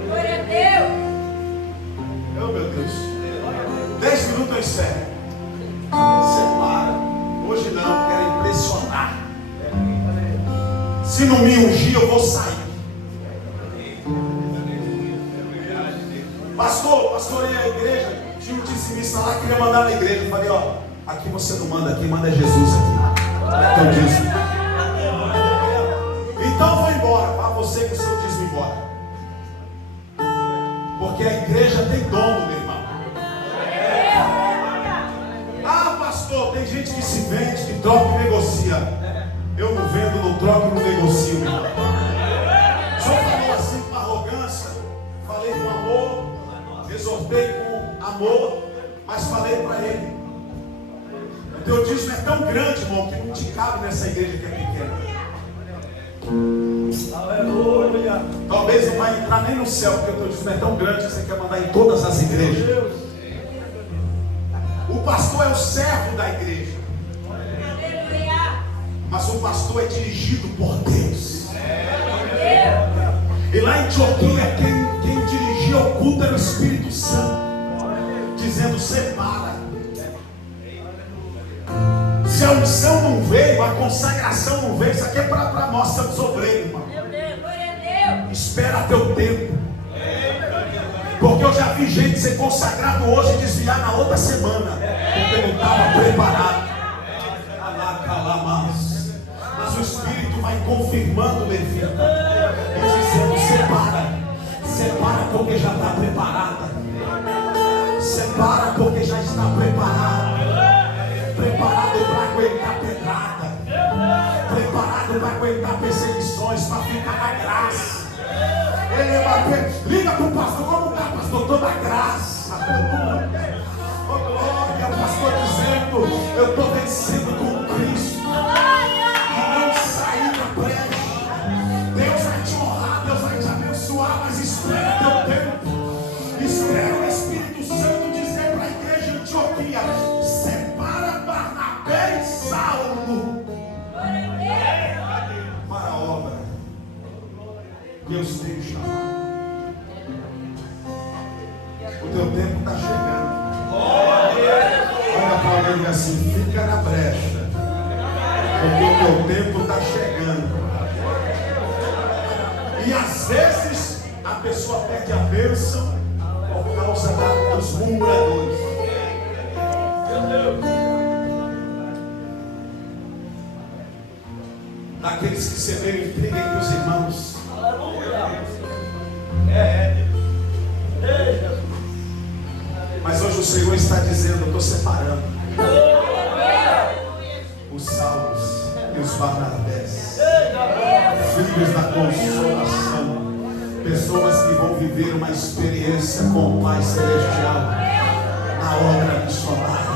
Glória a Deus. Oh, meu Deus. 10 minutos eu encerro. Separa. Hoje não, quero impressionar. Se não me ungir, eu vou sair. Pastorei a igreja. Tinha um dizimista lá que queria mandar na igreja. Eu falei: ó, aqui você não manda, quem manda é Jesus aqui. Então dízimo. Então vou embora. Vá você com o seu dízimo embora. Porque a igreja tem dono, meu irmão. Ah, pastor, tem gente que se vende, que troca e negocia. Eu não vendo, não troco e não negocio, meu irmão. Só falou assim com arrogância. Falei com amor, exortei com amor, mas falei para ele: o teu dízimo é tão grande, irmão, que não te cabe nessa igreja que é pequena. Aleluia. Talvez não vai entrar nem no céu, porque o teu dízimo é tão grande que você quer mandar em todas as igrejas. O pastor é o servo da igreja, mas o pastor é dirigido por Deus. E lá em Antioquia, quem dirigia o culto era o Espírito Santo, dizendo: separa. Se a unção não veio, a consagração não veio, isso aqui é para nós, estamos obreiros, irmão. Espera teu tempo. Porque eu já vi gente ser consagrado hoje e desviar na outra semana, porque não estava preparado. Mas o Espírito vai confirmando, levita, e dizendo: separa porque já está preparada. Separa porque já está preparado. Preparado para aguentar pedrada. Preparado para aguentar perseguições, para ficar na graça. Ele é bater. Liga para o pastor: como está, pastor? Estou na graça. Oh, glória. O pastor dizendo: eu estou vencendo com Cristo. E não sair da brecha. Deus vai te honrar, Deus vai te abençoar, mas espera teu tempo. Espera o Espírito Santo dizer para a igreja de Antioquia: separa Barnabé e Saulo para a obra. Deus tem que chamar. O teu tempo está chegando. Olha para alguém e diz assim: fica na brecha, porque o teu tempo está chegando. E às vezes a pessoa perde a bênção por causa dos murmuradores. Daqueles que semeram intriga entre os irmãos. Mas hoje o Senhor está dizendo: eu estou separando os Saulos e os Barnabés, filhos da consolação, pessoas que vão viver uma experiência com o Pai Celestial na obra missionária.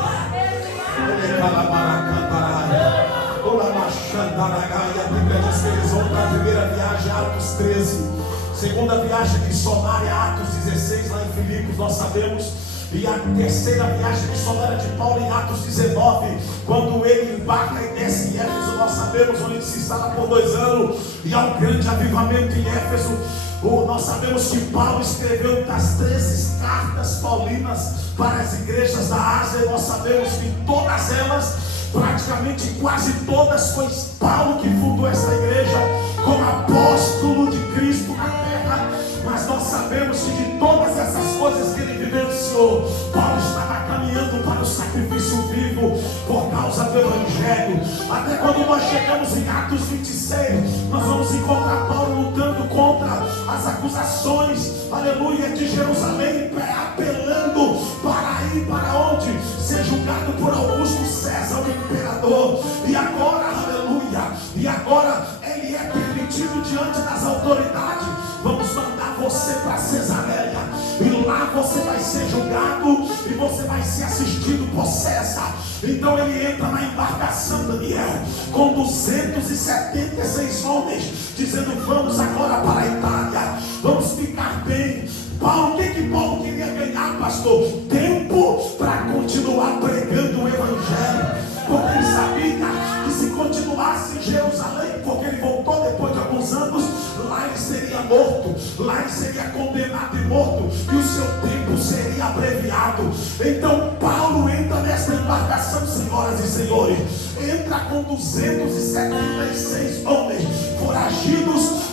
A Bíblia diz que eles vão para a primeira viagem, Atos 13, segunda viagem missionária, Atos 16, lá em Filipos. Nós sabemos E a terceira viagem missionária de Paulo em Atos 19, quando ele embarca e desce em Éfeso, nós sabemos onde ele se instala por 2 anos, e há um grande avivamento em Éfeso. Nós sabemos que Paulo escreveu das 13 cartas paulinas para as igrejas da Ásia, e nós sabemos que todas elas, praticamente quase todas, foi Paulo que fundou essa igreja como apóstolo de Cristo na terra. Mas nós sabemos que de todas essas coisas que ele vivenciou, Paulo estava caminhando para o sacrifício vivo por causa do Evangelho. Até quando nós chegamos em Atos 26, nós vamos encontrar Paulo lutando contra as acusações, aleluia, de Jerusalém, apelando para ir para onde? Ser julgado por Augusto César, o imperador. E agora, aleluia, e agora ele é permitido diante das autoridades. Vamos mandar você para Cesareia, e lá você vai ser julgado e você vai ser assistido por César. Então ele entra na embarcação, Daniel, com 276 homens, dizendo: vamos agora para a Itália, vamos ficar bem. Paulo, o que Paulo queria ganhar, pastor? Tempo para continuar pregando o Evangelho, porque ele sabia que se continuasse em Jerusalém, porque ele voltou depois de alguns anos, lá ele seria morto, lá ele seria condenado e morto, e o seu tempo seria abreviado. Então Paulo entra nessa embarcação, senhoras e senhores, entra com 276 homens foragidos,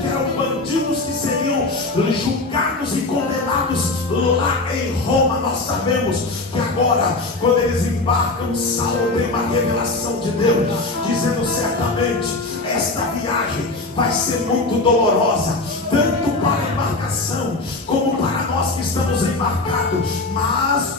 que eram bandidos que seriam julgados e condenados lá em Roma. Nós sabemos que agora, quando eles embarcam, Saulo tem uma revelação de Deus, dizendo: certamente esta viagem vai ser muito dolorosa, tanto para a embarcação como para nós que estamos embarcados. Mas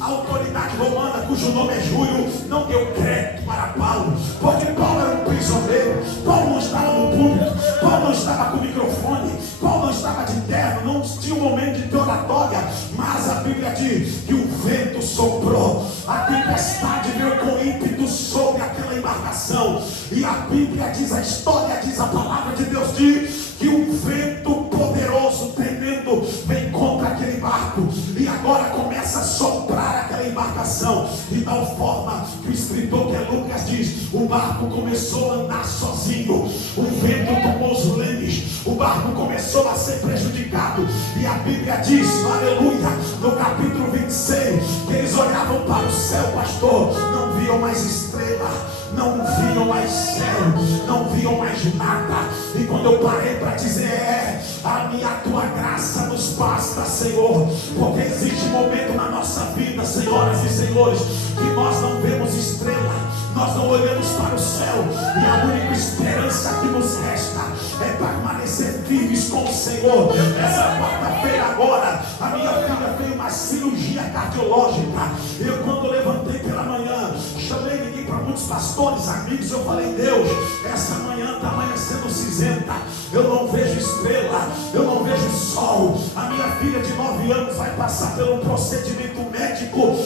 a autoridade romana, cujo nome é Júlio, não deu crédito para Paulo, porque Paulo era um prisioneiro. Paulo não estava no púlpito, Paulo não estava com o microfone, Paulo não estava de terno, não tinha um momento de oratória. Mas a Bíblia diz que o vento soprou, a tempestade veio com ímpeto sobre aquela embarcação, e a Bíblia diz, a história diz, a palavra de Deus diz que um vento poderoso, tremendo, vem contra aquele barco, e agora começa a soprar aquela embarcação, de tal forma que o escritor, que é Lucas, diz: o barco começou a andar sozinho, o vento tomou os lemes, o barco começou a ser prejudicado. E a Bíblia diz, aleluia, no capítulo 26, que eles olhavam para o céu, pastor, não viam mais estrela, não viam mais céu, não viam mais nada. E quando eu parei para dizer: a tua graça nos basta, Senhor, porque existe momento na nossa vida, senhoras e senhores, que nós não vemos estrela, nós não olhamos para o céu, e a única esperança que nos resta é permanecer firmes com o Senhor. Essa quarta-feira agora, a minha filha fez uma cirurgia cardiológica. Eu, quando levantei pela manhã, chamei, liguei para muitos pastores, amigos, eu falei: Deus, essa manhã está amanhecendo cinzenta, eu não vejo estrela, eu não vejo sol. A minha filha de 9 anos vai passar por um procedimento médico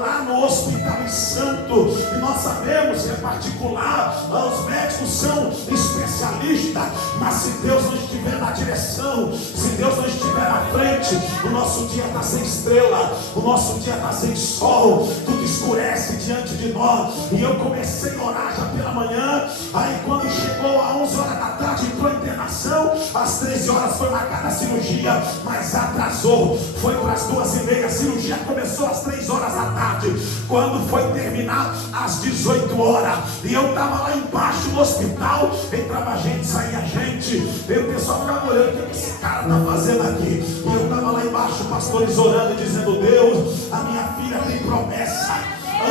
lá no Hospital Santo, e nós sabemos que é particular, os médicos são especialistas, mas se Deus não estiver na direção, se Deus não estiver na frente, o nosso dia está sem estrela, o nosso dia está sem sol, tudo escurece diante de nós. E eu comecei a orar já pela manhã. Aí quando chegou às 11 horas da tarde, entrou a internação, às 13 horas foi marcada a cirurgia, mas atrasou, foi para as 2h30, a cirurgia começou às 3 horas da tarde, quando foi terminar às 18 horas, e eu estava lá embaixo no hospital, entrava gente, saía gente, e o pessoal ficava olhando: o que esse cara está fazendo aqui? E eu estava lá embaixo, pastores orando e dizendo: Deus, a minha filha tem promessa,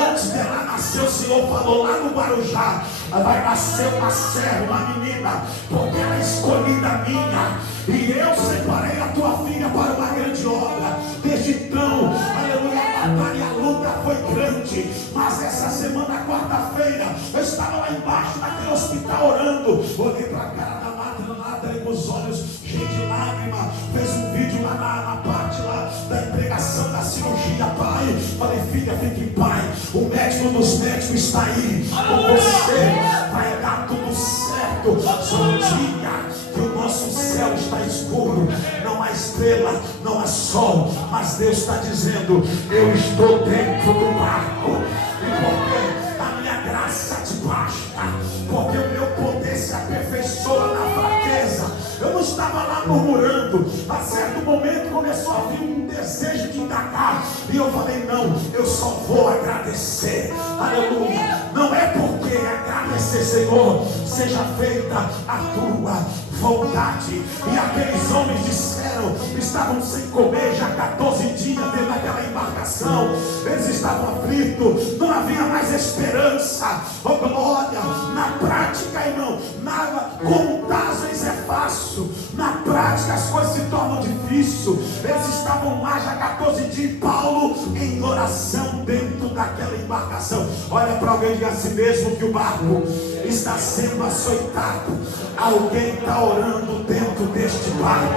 antes dela nascer, o Senhor falou lá no Guarujá: vai nascer uma serva, uma menina, porque ela é escolhida minha, e eu separei a tua filha para uma grande obra. Desde então, aleluia, a batalha e a luta foi grande, mas essa semana, quarta-feira, eu estava lá embaixo naquele hospital orando, olhei para a cara da Madre com os olhos cheios de lágrima, fez um vídeo lá na parte lá da empregação da cirurgia. Pai, falei: filha, fique em paz, o médico dos médicos está aí com você, vai dar tudo certo. Só um dia que o nosso céu está escuro, não há estrela, não há sol, Mas Deus está dizendo: eu estou dentro do barco. E porque a minha graça te basta, porque o meu poder se aperfeiçoa na fraqueza. Eu não estava lá murmurando. A certo momento começou a vir um desejo de indagar, e eu falei: não, eu só vou agradecer. Aleluia. Não é porque agradecer, Senhor, seja feita a tua vontade. E aqueles homens disseram, estavam sem comer já 14 dias dentro daquela embarcação. Eles estavam aflitos, não havia mais esperança. Oh glória! Na prática, irmão, nada, contagens é fácil. Na prática as coisas se tornam difíceis. Eles estavam lá já 14 dias, Paulo em oração dentro daquela embarcação. Olha para alguém e diga a si mesmo que o barco está sendo açoitado. Alguém está orando dentro deste barco.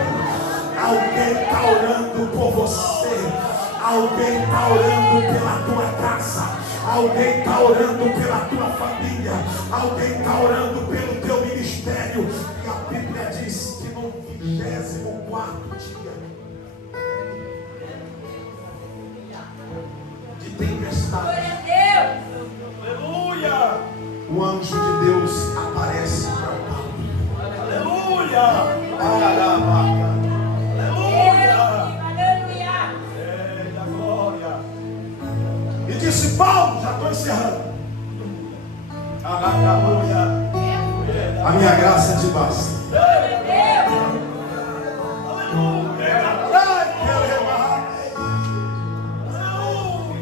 Alguém está orando por você. Alguém está orando pela tua casa. Alguém está orando pela tua família. Alguém está orando pelo teu ministério. E a Bíblia diz que no 24º dia de tempestade, Aleluia! o anjo de Deus aparece para Paulo. Aleluia! Aleluia. Eita glória! E disse: Paulo, já estou encerrando. Aleluia! A minha graça te basta.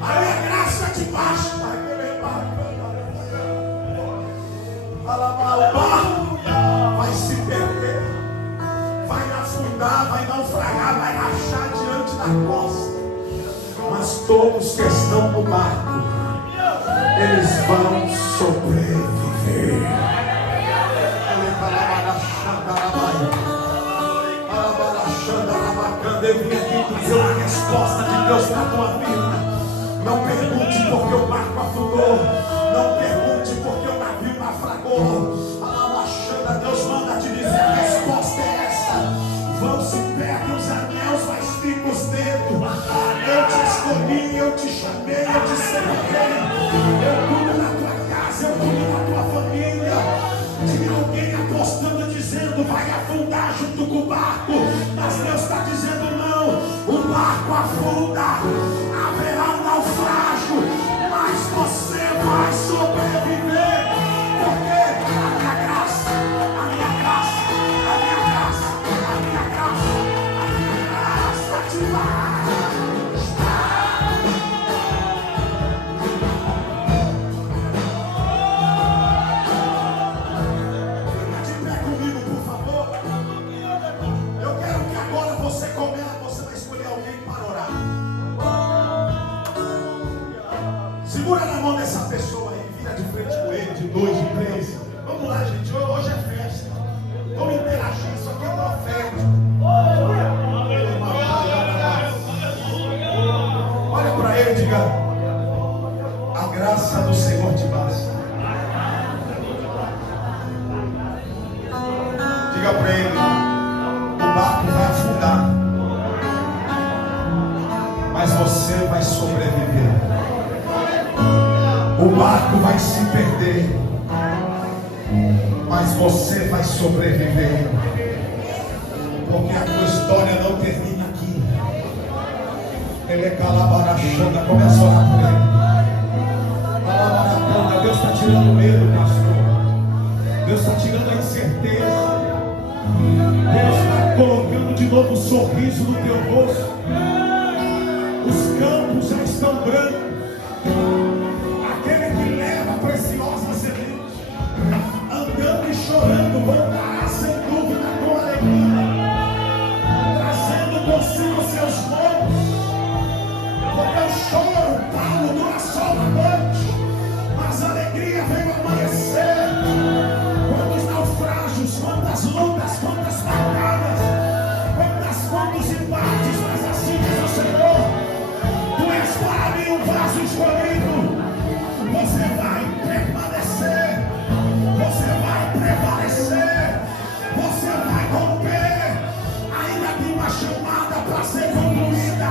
A minha graça te basta. O barco vai se perder, vai afundar, vai naufragar, vai rachar diante da costa. Mas todos que estão no barco, eles vão sobreviver. Eu vim aqui trazer uma resposta de Deus para a tua vida. Não pergunte porque o barco afundou. Não pergunte porque o navio naufragou. Deus manda te dizer: a resposta é essa. Vão se perdem os anel, mas fica os dedos. Eu te escolhi, eu te chamei, eu te separei. Eu cuido da tua casa, eu cuido da tua família. Tinha alguém apostando, dizendo: vai afundar junto com o barco. Mas Deus está dizendo: não, o barco afunda, haverá um naufrágio, mas você vai sobreviver. Porque a minha graça, a minha graça, a minha graça, a minha graça, a minha graça te basta. Fica de pé comigo, por favor. Eu quero que agora você vai escolher alguém para orar. Segura na mão dessa pessoa aí, vira de frente com ele, de 2, de 3. Vamos lá, gente, hoje é festa. Vamos interagir, isso aqui é profético. Olha para ele e diga: a graça do Senhor te basta. Diga para ele: o barco vai afundar, mas você vai sobreviver. O barco vai se perder, mas você vai sobreviver. Porque a tua história não termina aqui. Ele é calabarachanda, começa a orar por ele. Calabarachanda, Deus está tirando o medo, pastor. Deus está tirando a incerteza. Deus está colocando de novo um sorriso no teu rosto. Os campos já estão brancos. Aquele que leva preciosas sementes, andando e chorando, voltará sem dúvida com alegria, trazendo consigo seus nomes. Porque o choro, Paulo, dura só uma noite, mas a alegria veio amanhecer. Quantos naufrágios, quantas lutas, quantas batalhas, quantos embates, mas assim diz o Senhor: tu és para mim um vaso escolhido. Você vai permanecer, você vai prevalecer, você vai romper. Ainda tem uma chamada para ser concluída.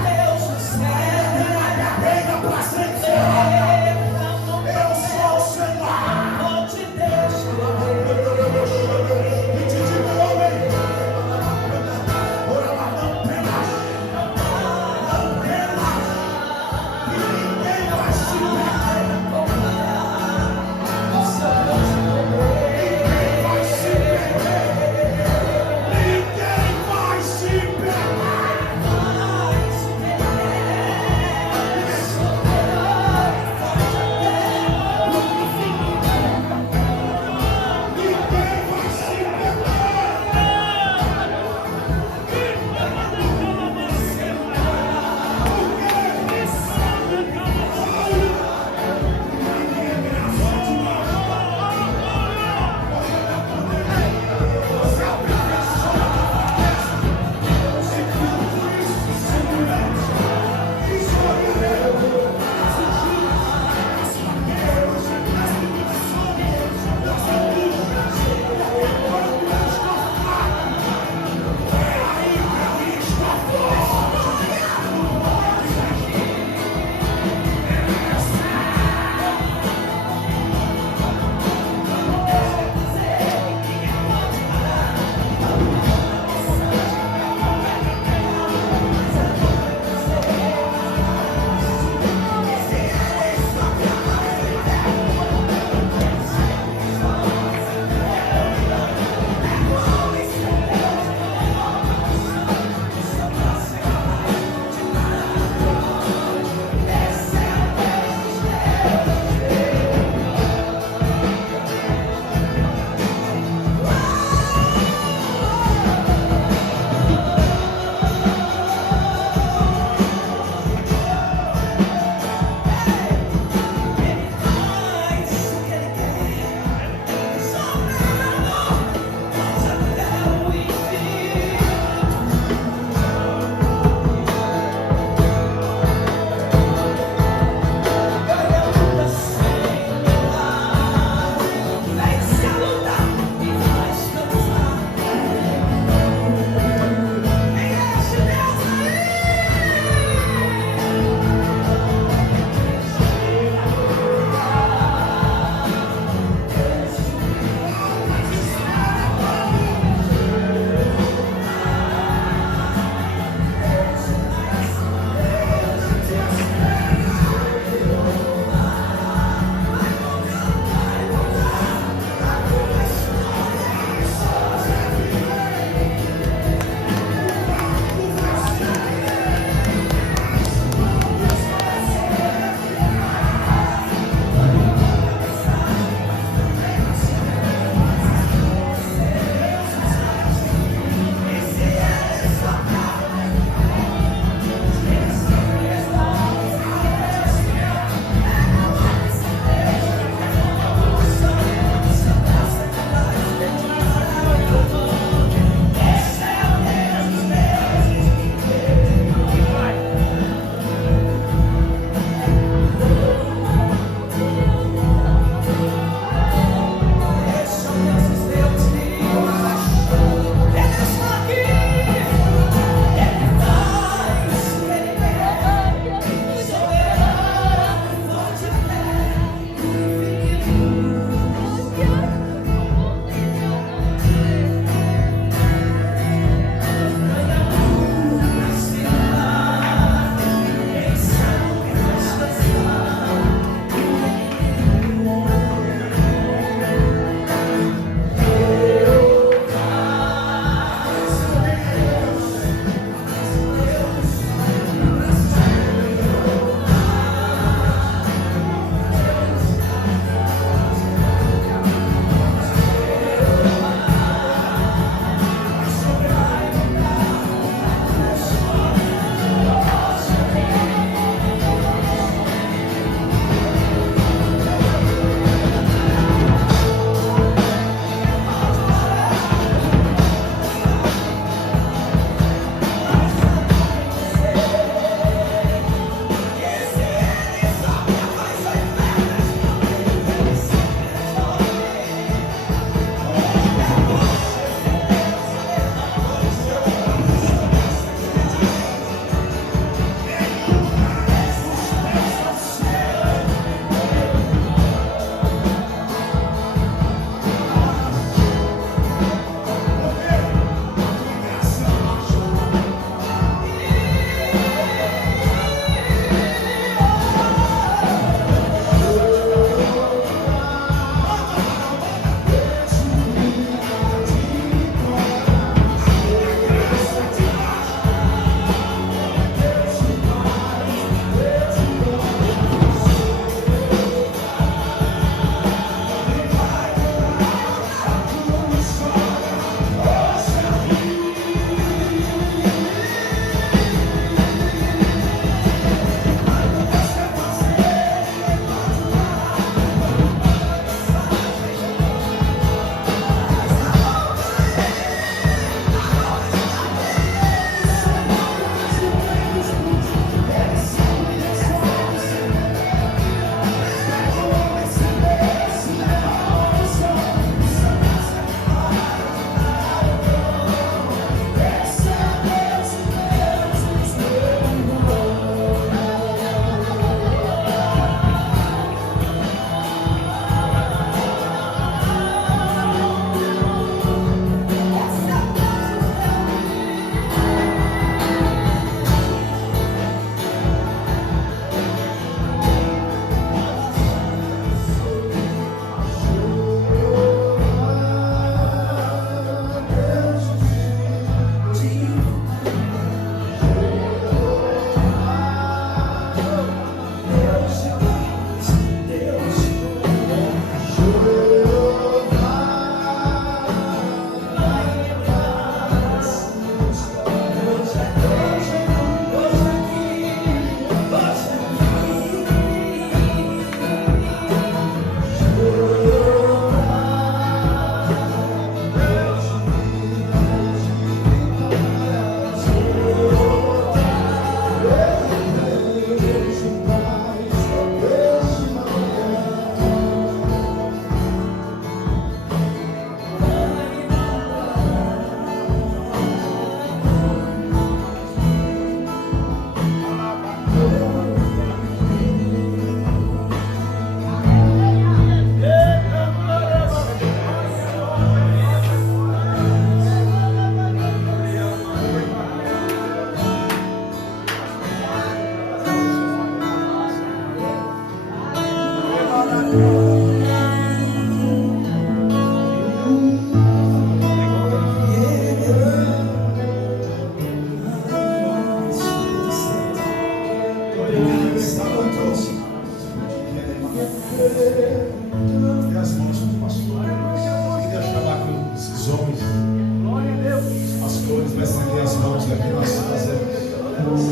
vai estender as mãos aqui, nós fazemos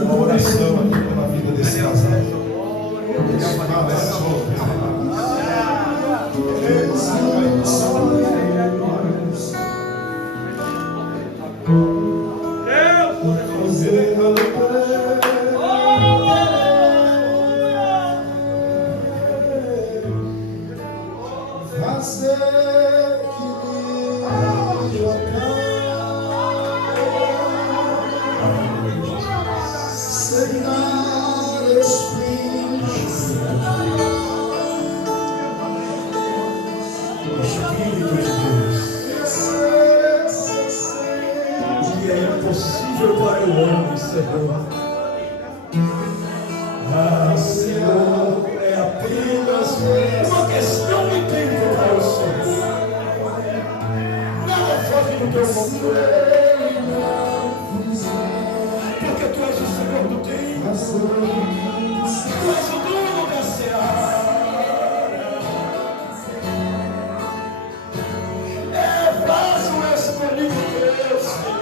uma oração aqui pela vida desse casal. Senhor, é apenas uma questão de tempo para o Senhor. Nada foge do teu controle, porque tu és o Senhor do tempo, tu és o dono da seara. É fácil escolher o teu Senhor.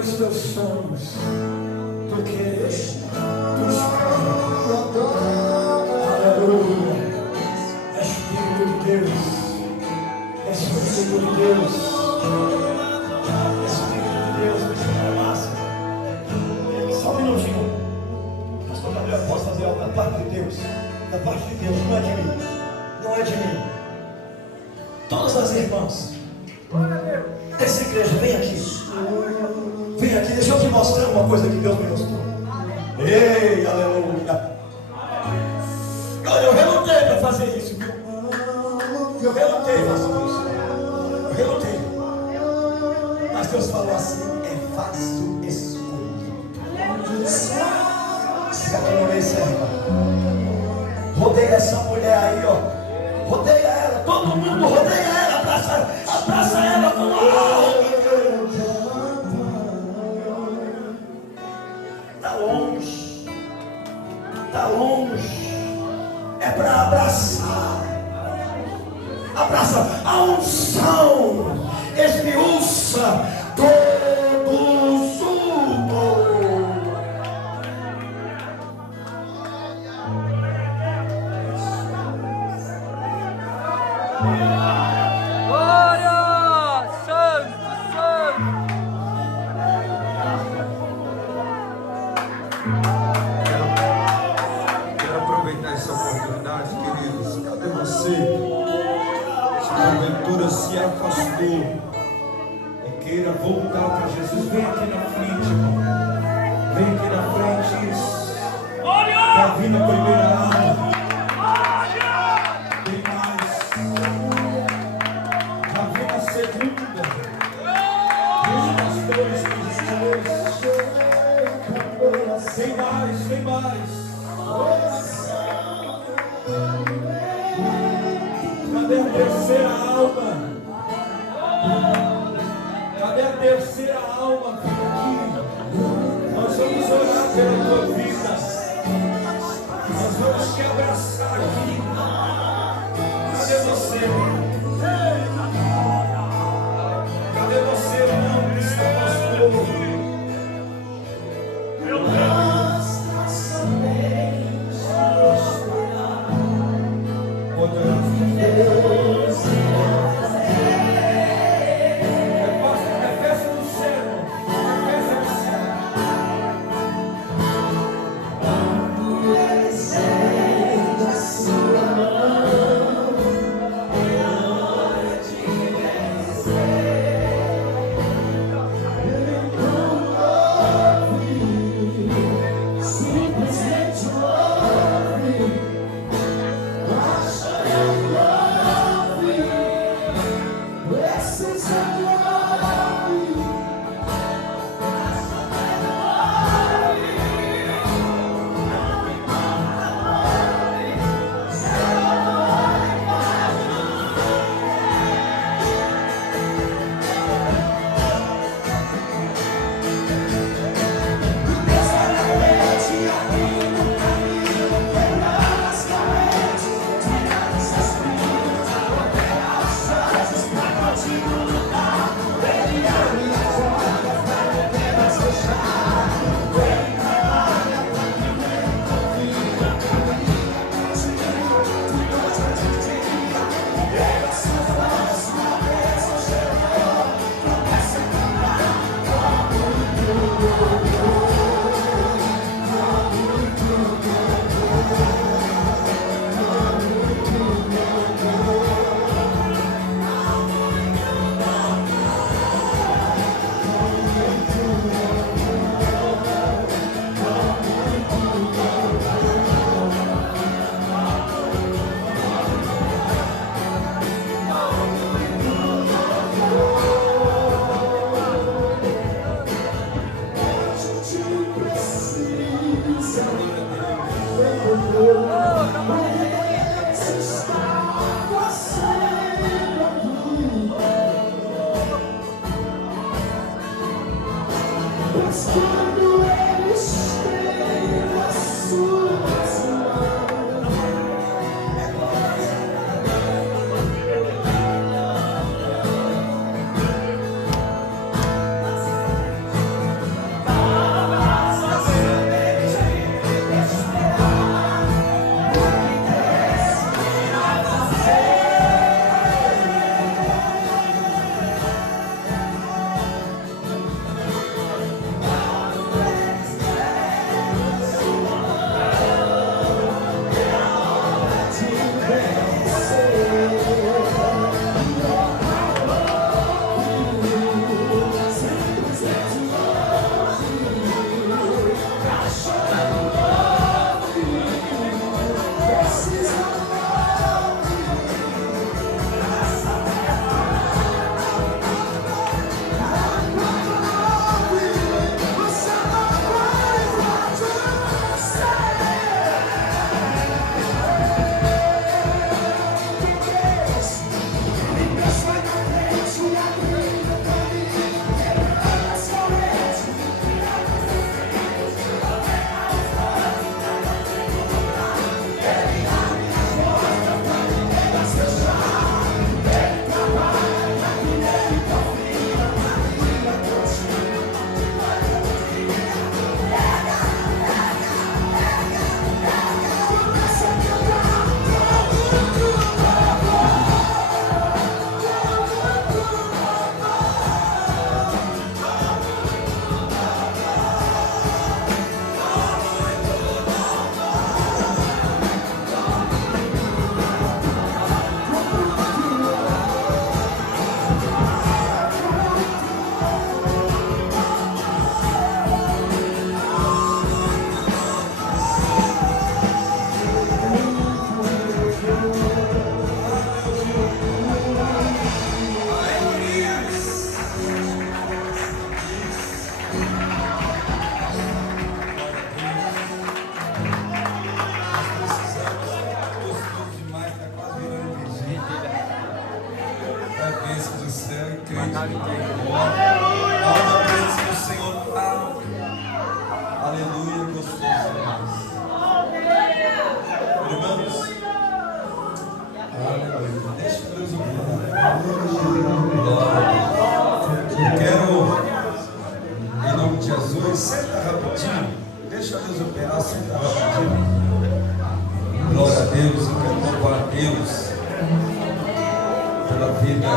Os teus sonhos, tu queres, tu esperas. Aleluia. Espírito de Deus, Espírito de Deus, Espírito de Deus, me espera massa. Só um minutinho. Pastor Gabriel, posso fazer algo da parte de Deus? Da parte de Deus, não é de mim. Não é de mim. Todas as irmãs dessa igreja, vem aqui. Vem aqui, deixa eu te mostrar uma coisa que Deus me mostrou. Ei, aleluia. Olha, eu relutei para fazer isso, viu? Eu relutei para fazer isso. Eu relutei. Mas Deus falou assim: é fácil escolher. Se acalorei, serva. Rodeia essa mulher aí, ó. Rodeia ela, todo mundo rodeia ela, abraça ela com amor. Está longe, é para abraçar, abraça a unção, esmiuça todo o sul. Glória, santo, santo. Essa oportunidade, queridos, cadê você? Se porventura se afastou e queira voltar para Jesus, vem aqui na frente, irmão. Vem aqui na frente. Está vindo a primeira alma. Tem mais. Já vem a segunda. Os pastores, tem mais, tem mais. Cadê a terceira alma? Cadê a terceira alma? Aqui. Nós vamos orar pela tua vida. Nós vamos te abraçar aqui. Cadê você? Glória a Deus, eu quero louvar a Deus. pela vida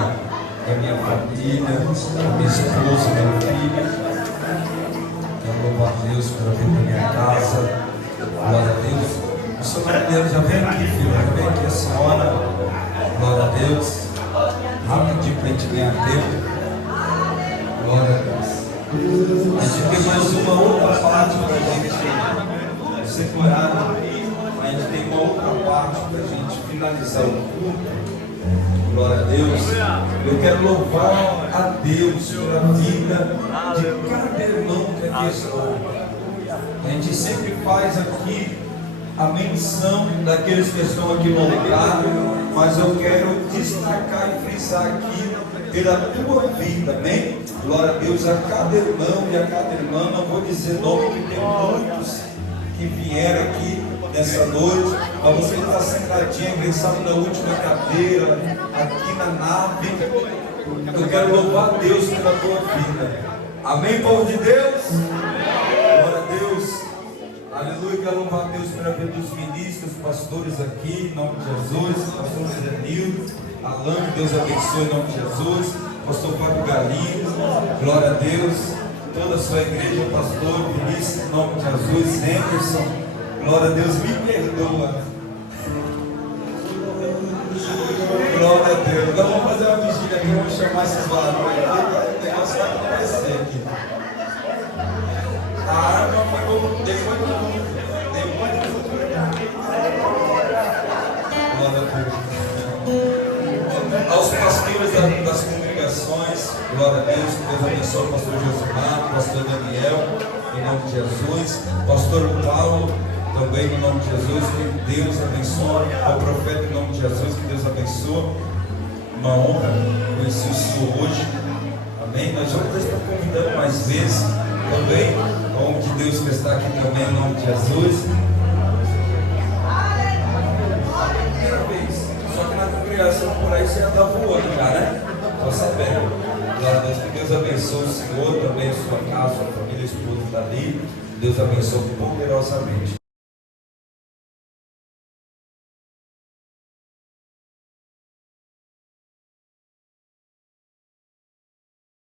da minha família, da minha esposa, meu filho. Quero louvar a Deus pela vida da minha casa. Glória a Deus. O seu nome Deus, já vem aqui, filho. Já vem aqui a senhora. Glória a Deus. Rapidinho para a gente ganhar tempo. Glória a Deus. A gente tem mais uma outra parte para a gente separar. A gente tem uma outra parte para a gente finalizar o culto. Glória a Deus. Eu quero louvar a Deus pela vida de cada irmão que aqui está. A gente sempre faz aqui a menção daqueles que estão aqui no altar, mas eu quero destacar e frisar aqui pela tua vida, amém? Glória a Deus a cada irmão e a cada irmã. Não vou dizer nome, porque tem muitos que vieram aqui nessa noite, mas você está sentadinho, quem sabe na última cadeira, aqui na nave. Eu quero louvar a Deus pela tua vida, amém, povo de Deus? Glória a Deus, aleluia. Quero louvar a Deus pela vida dos ministros, pastores aqui, em nome de Jesus. Pastor Zenildo, Alan, que Deus abençoe em nome de Jesus. Pastor Fábio Galinho, glória a Deus. Toda a sua igreja, pastor, ministro, em nome de Jesus. Anderson, glória a Deus, me perdoa. Glória a Deus. Então vamos fazer uma vigília aqui, vamos chamar esses varões. O negócio vai acontecer aqui. A arma foi depois do culto. Glória a Deus. Aos pastores das congregações, glória a Deus, que Deus abençoe o pastor Josimar, o pastor Daniel, em nome de Jesus, pastor Paulo, também em nome de Jesus, que Deus abençoe, ao profeta em nome de Jesus, que Deus abençoe. Uma honra conhecer o Senhor hoje, amém? Nós vamos estar convidando mais vezes também, o homem de Deus que está aqui também em nome de Jesus. Só que na congregação por aí você anda voando já, né? Estou sabendo. Glória a Deus, que Deus abençoe o Senhor, também a sua casa, a sua família, a esposa está ali. Deus abençoe poderosamente.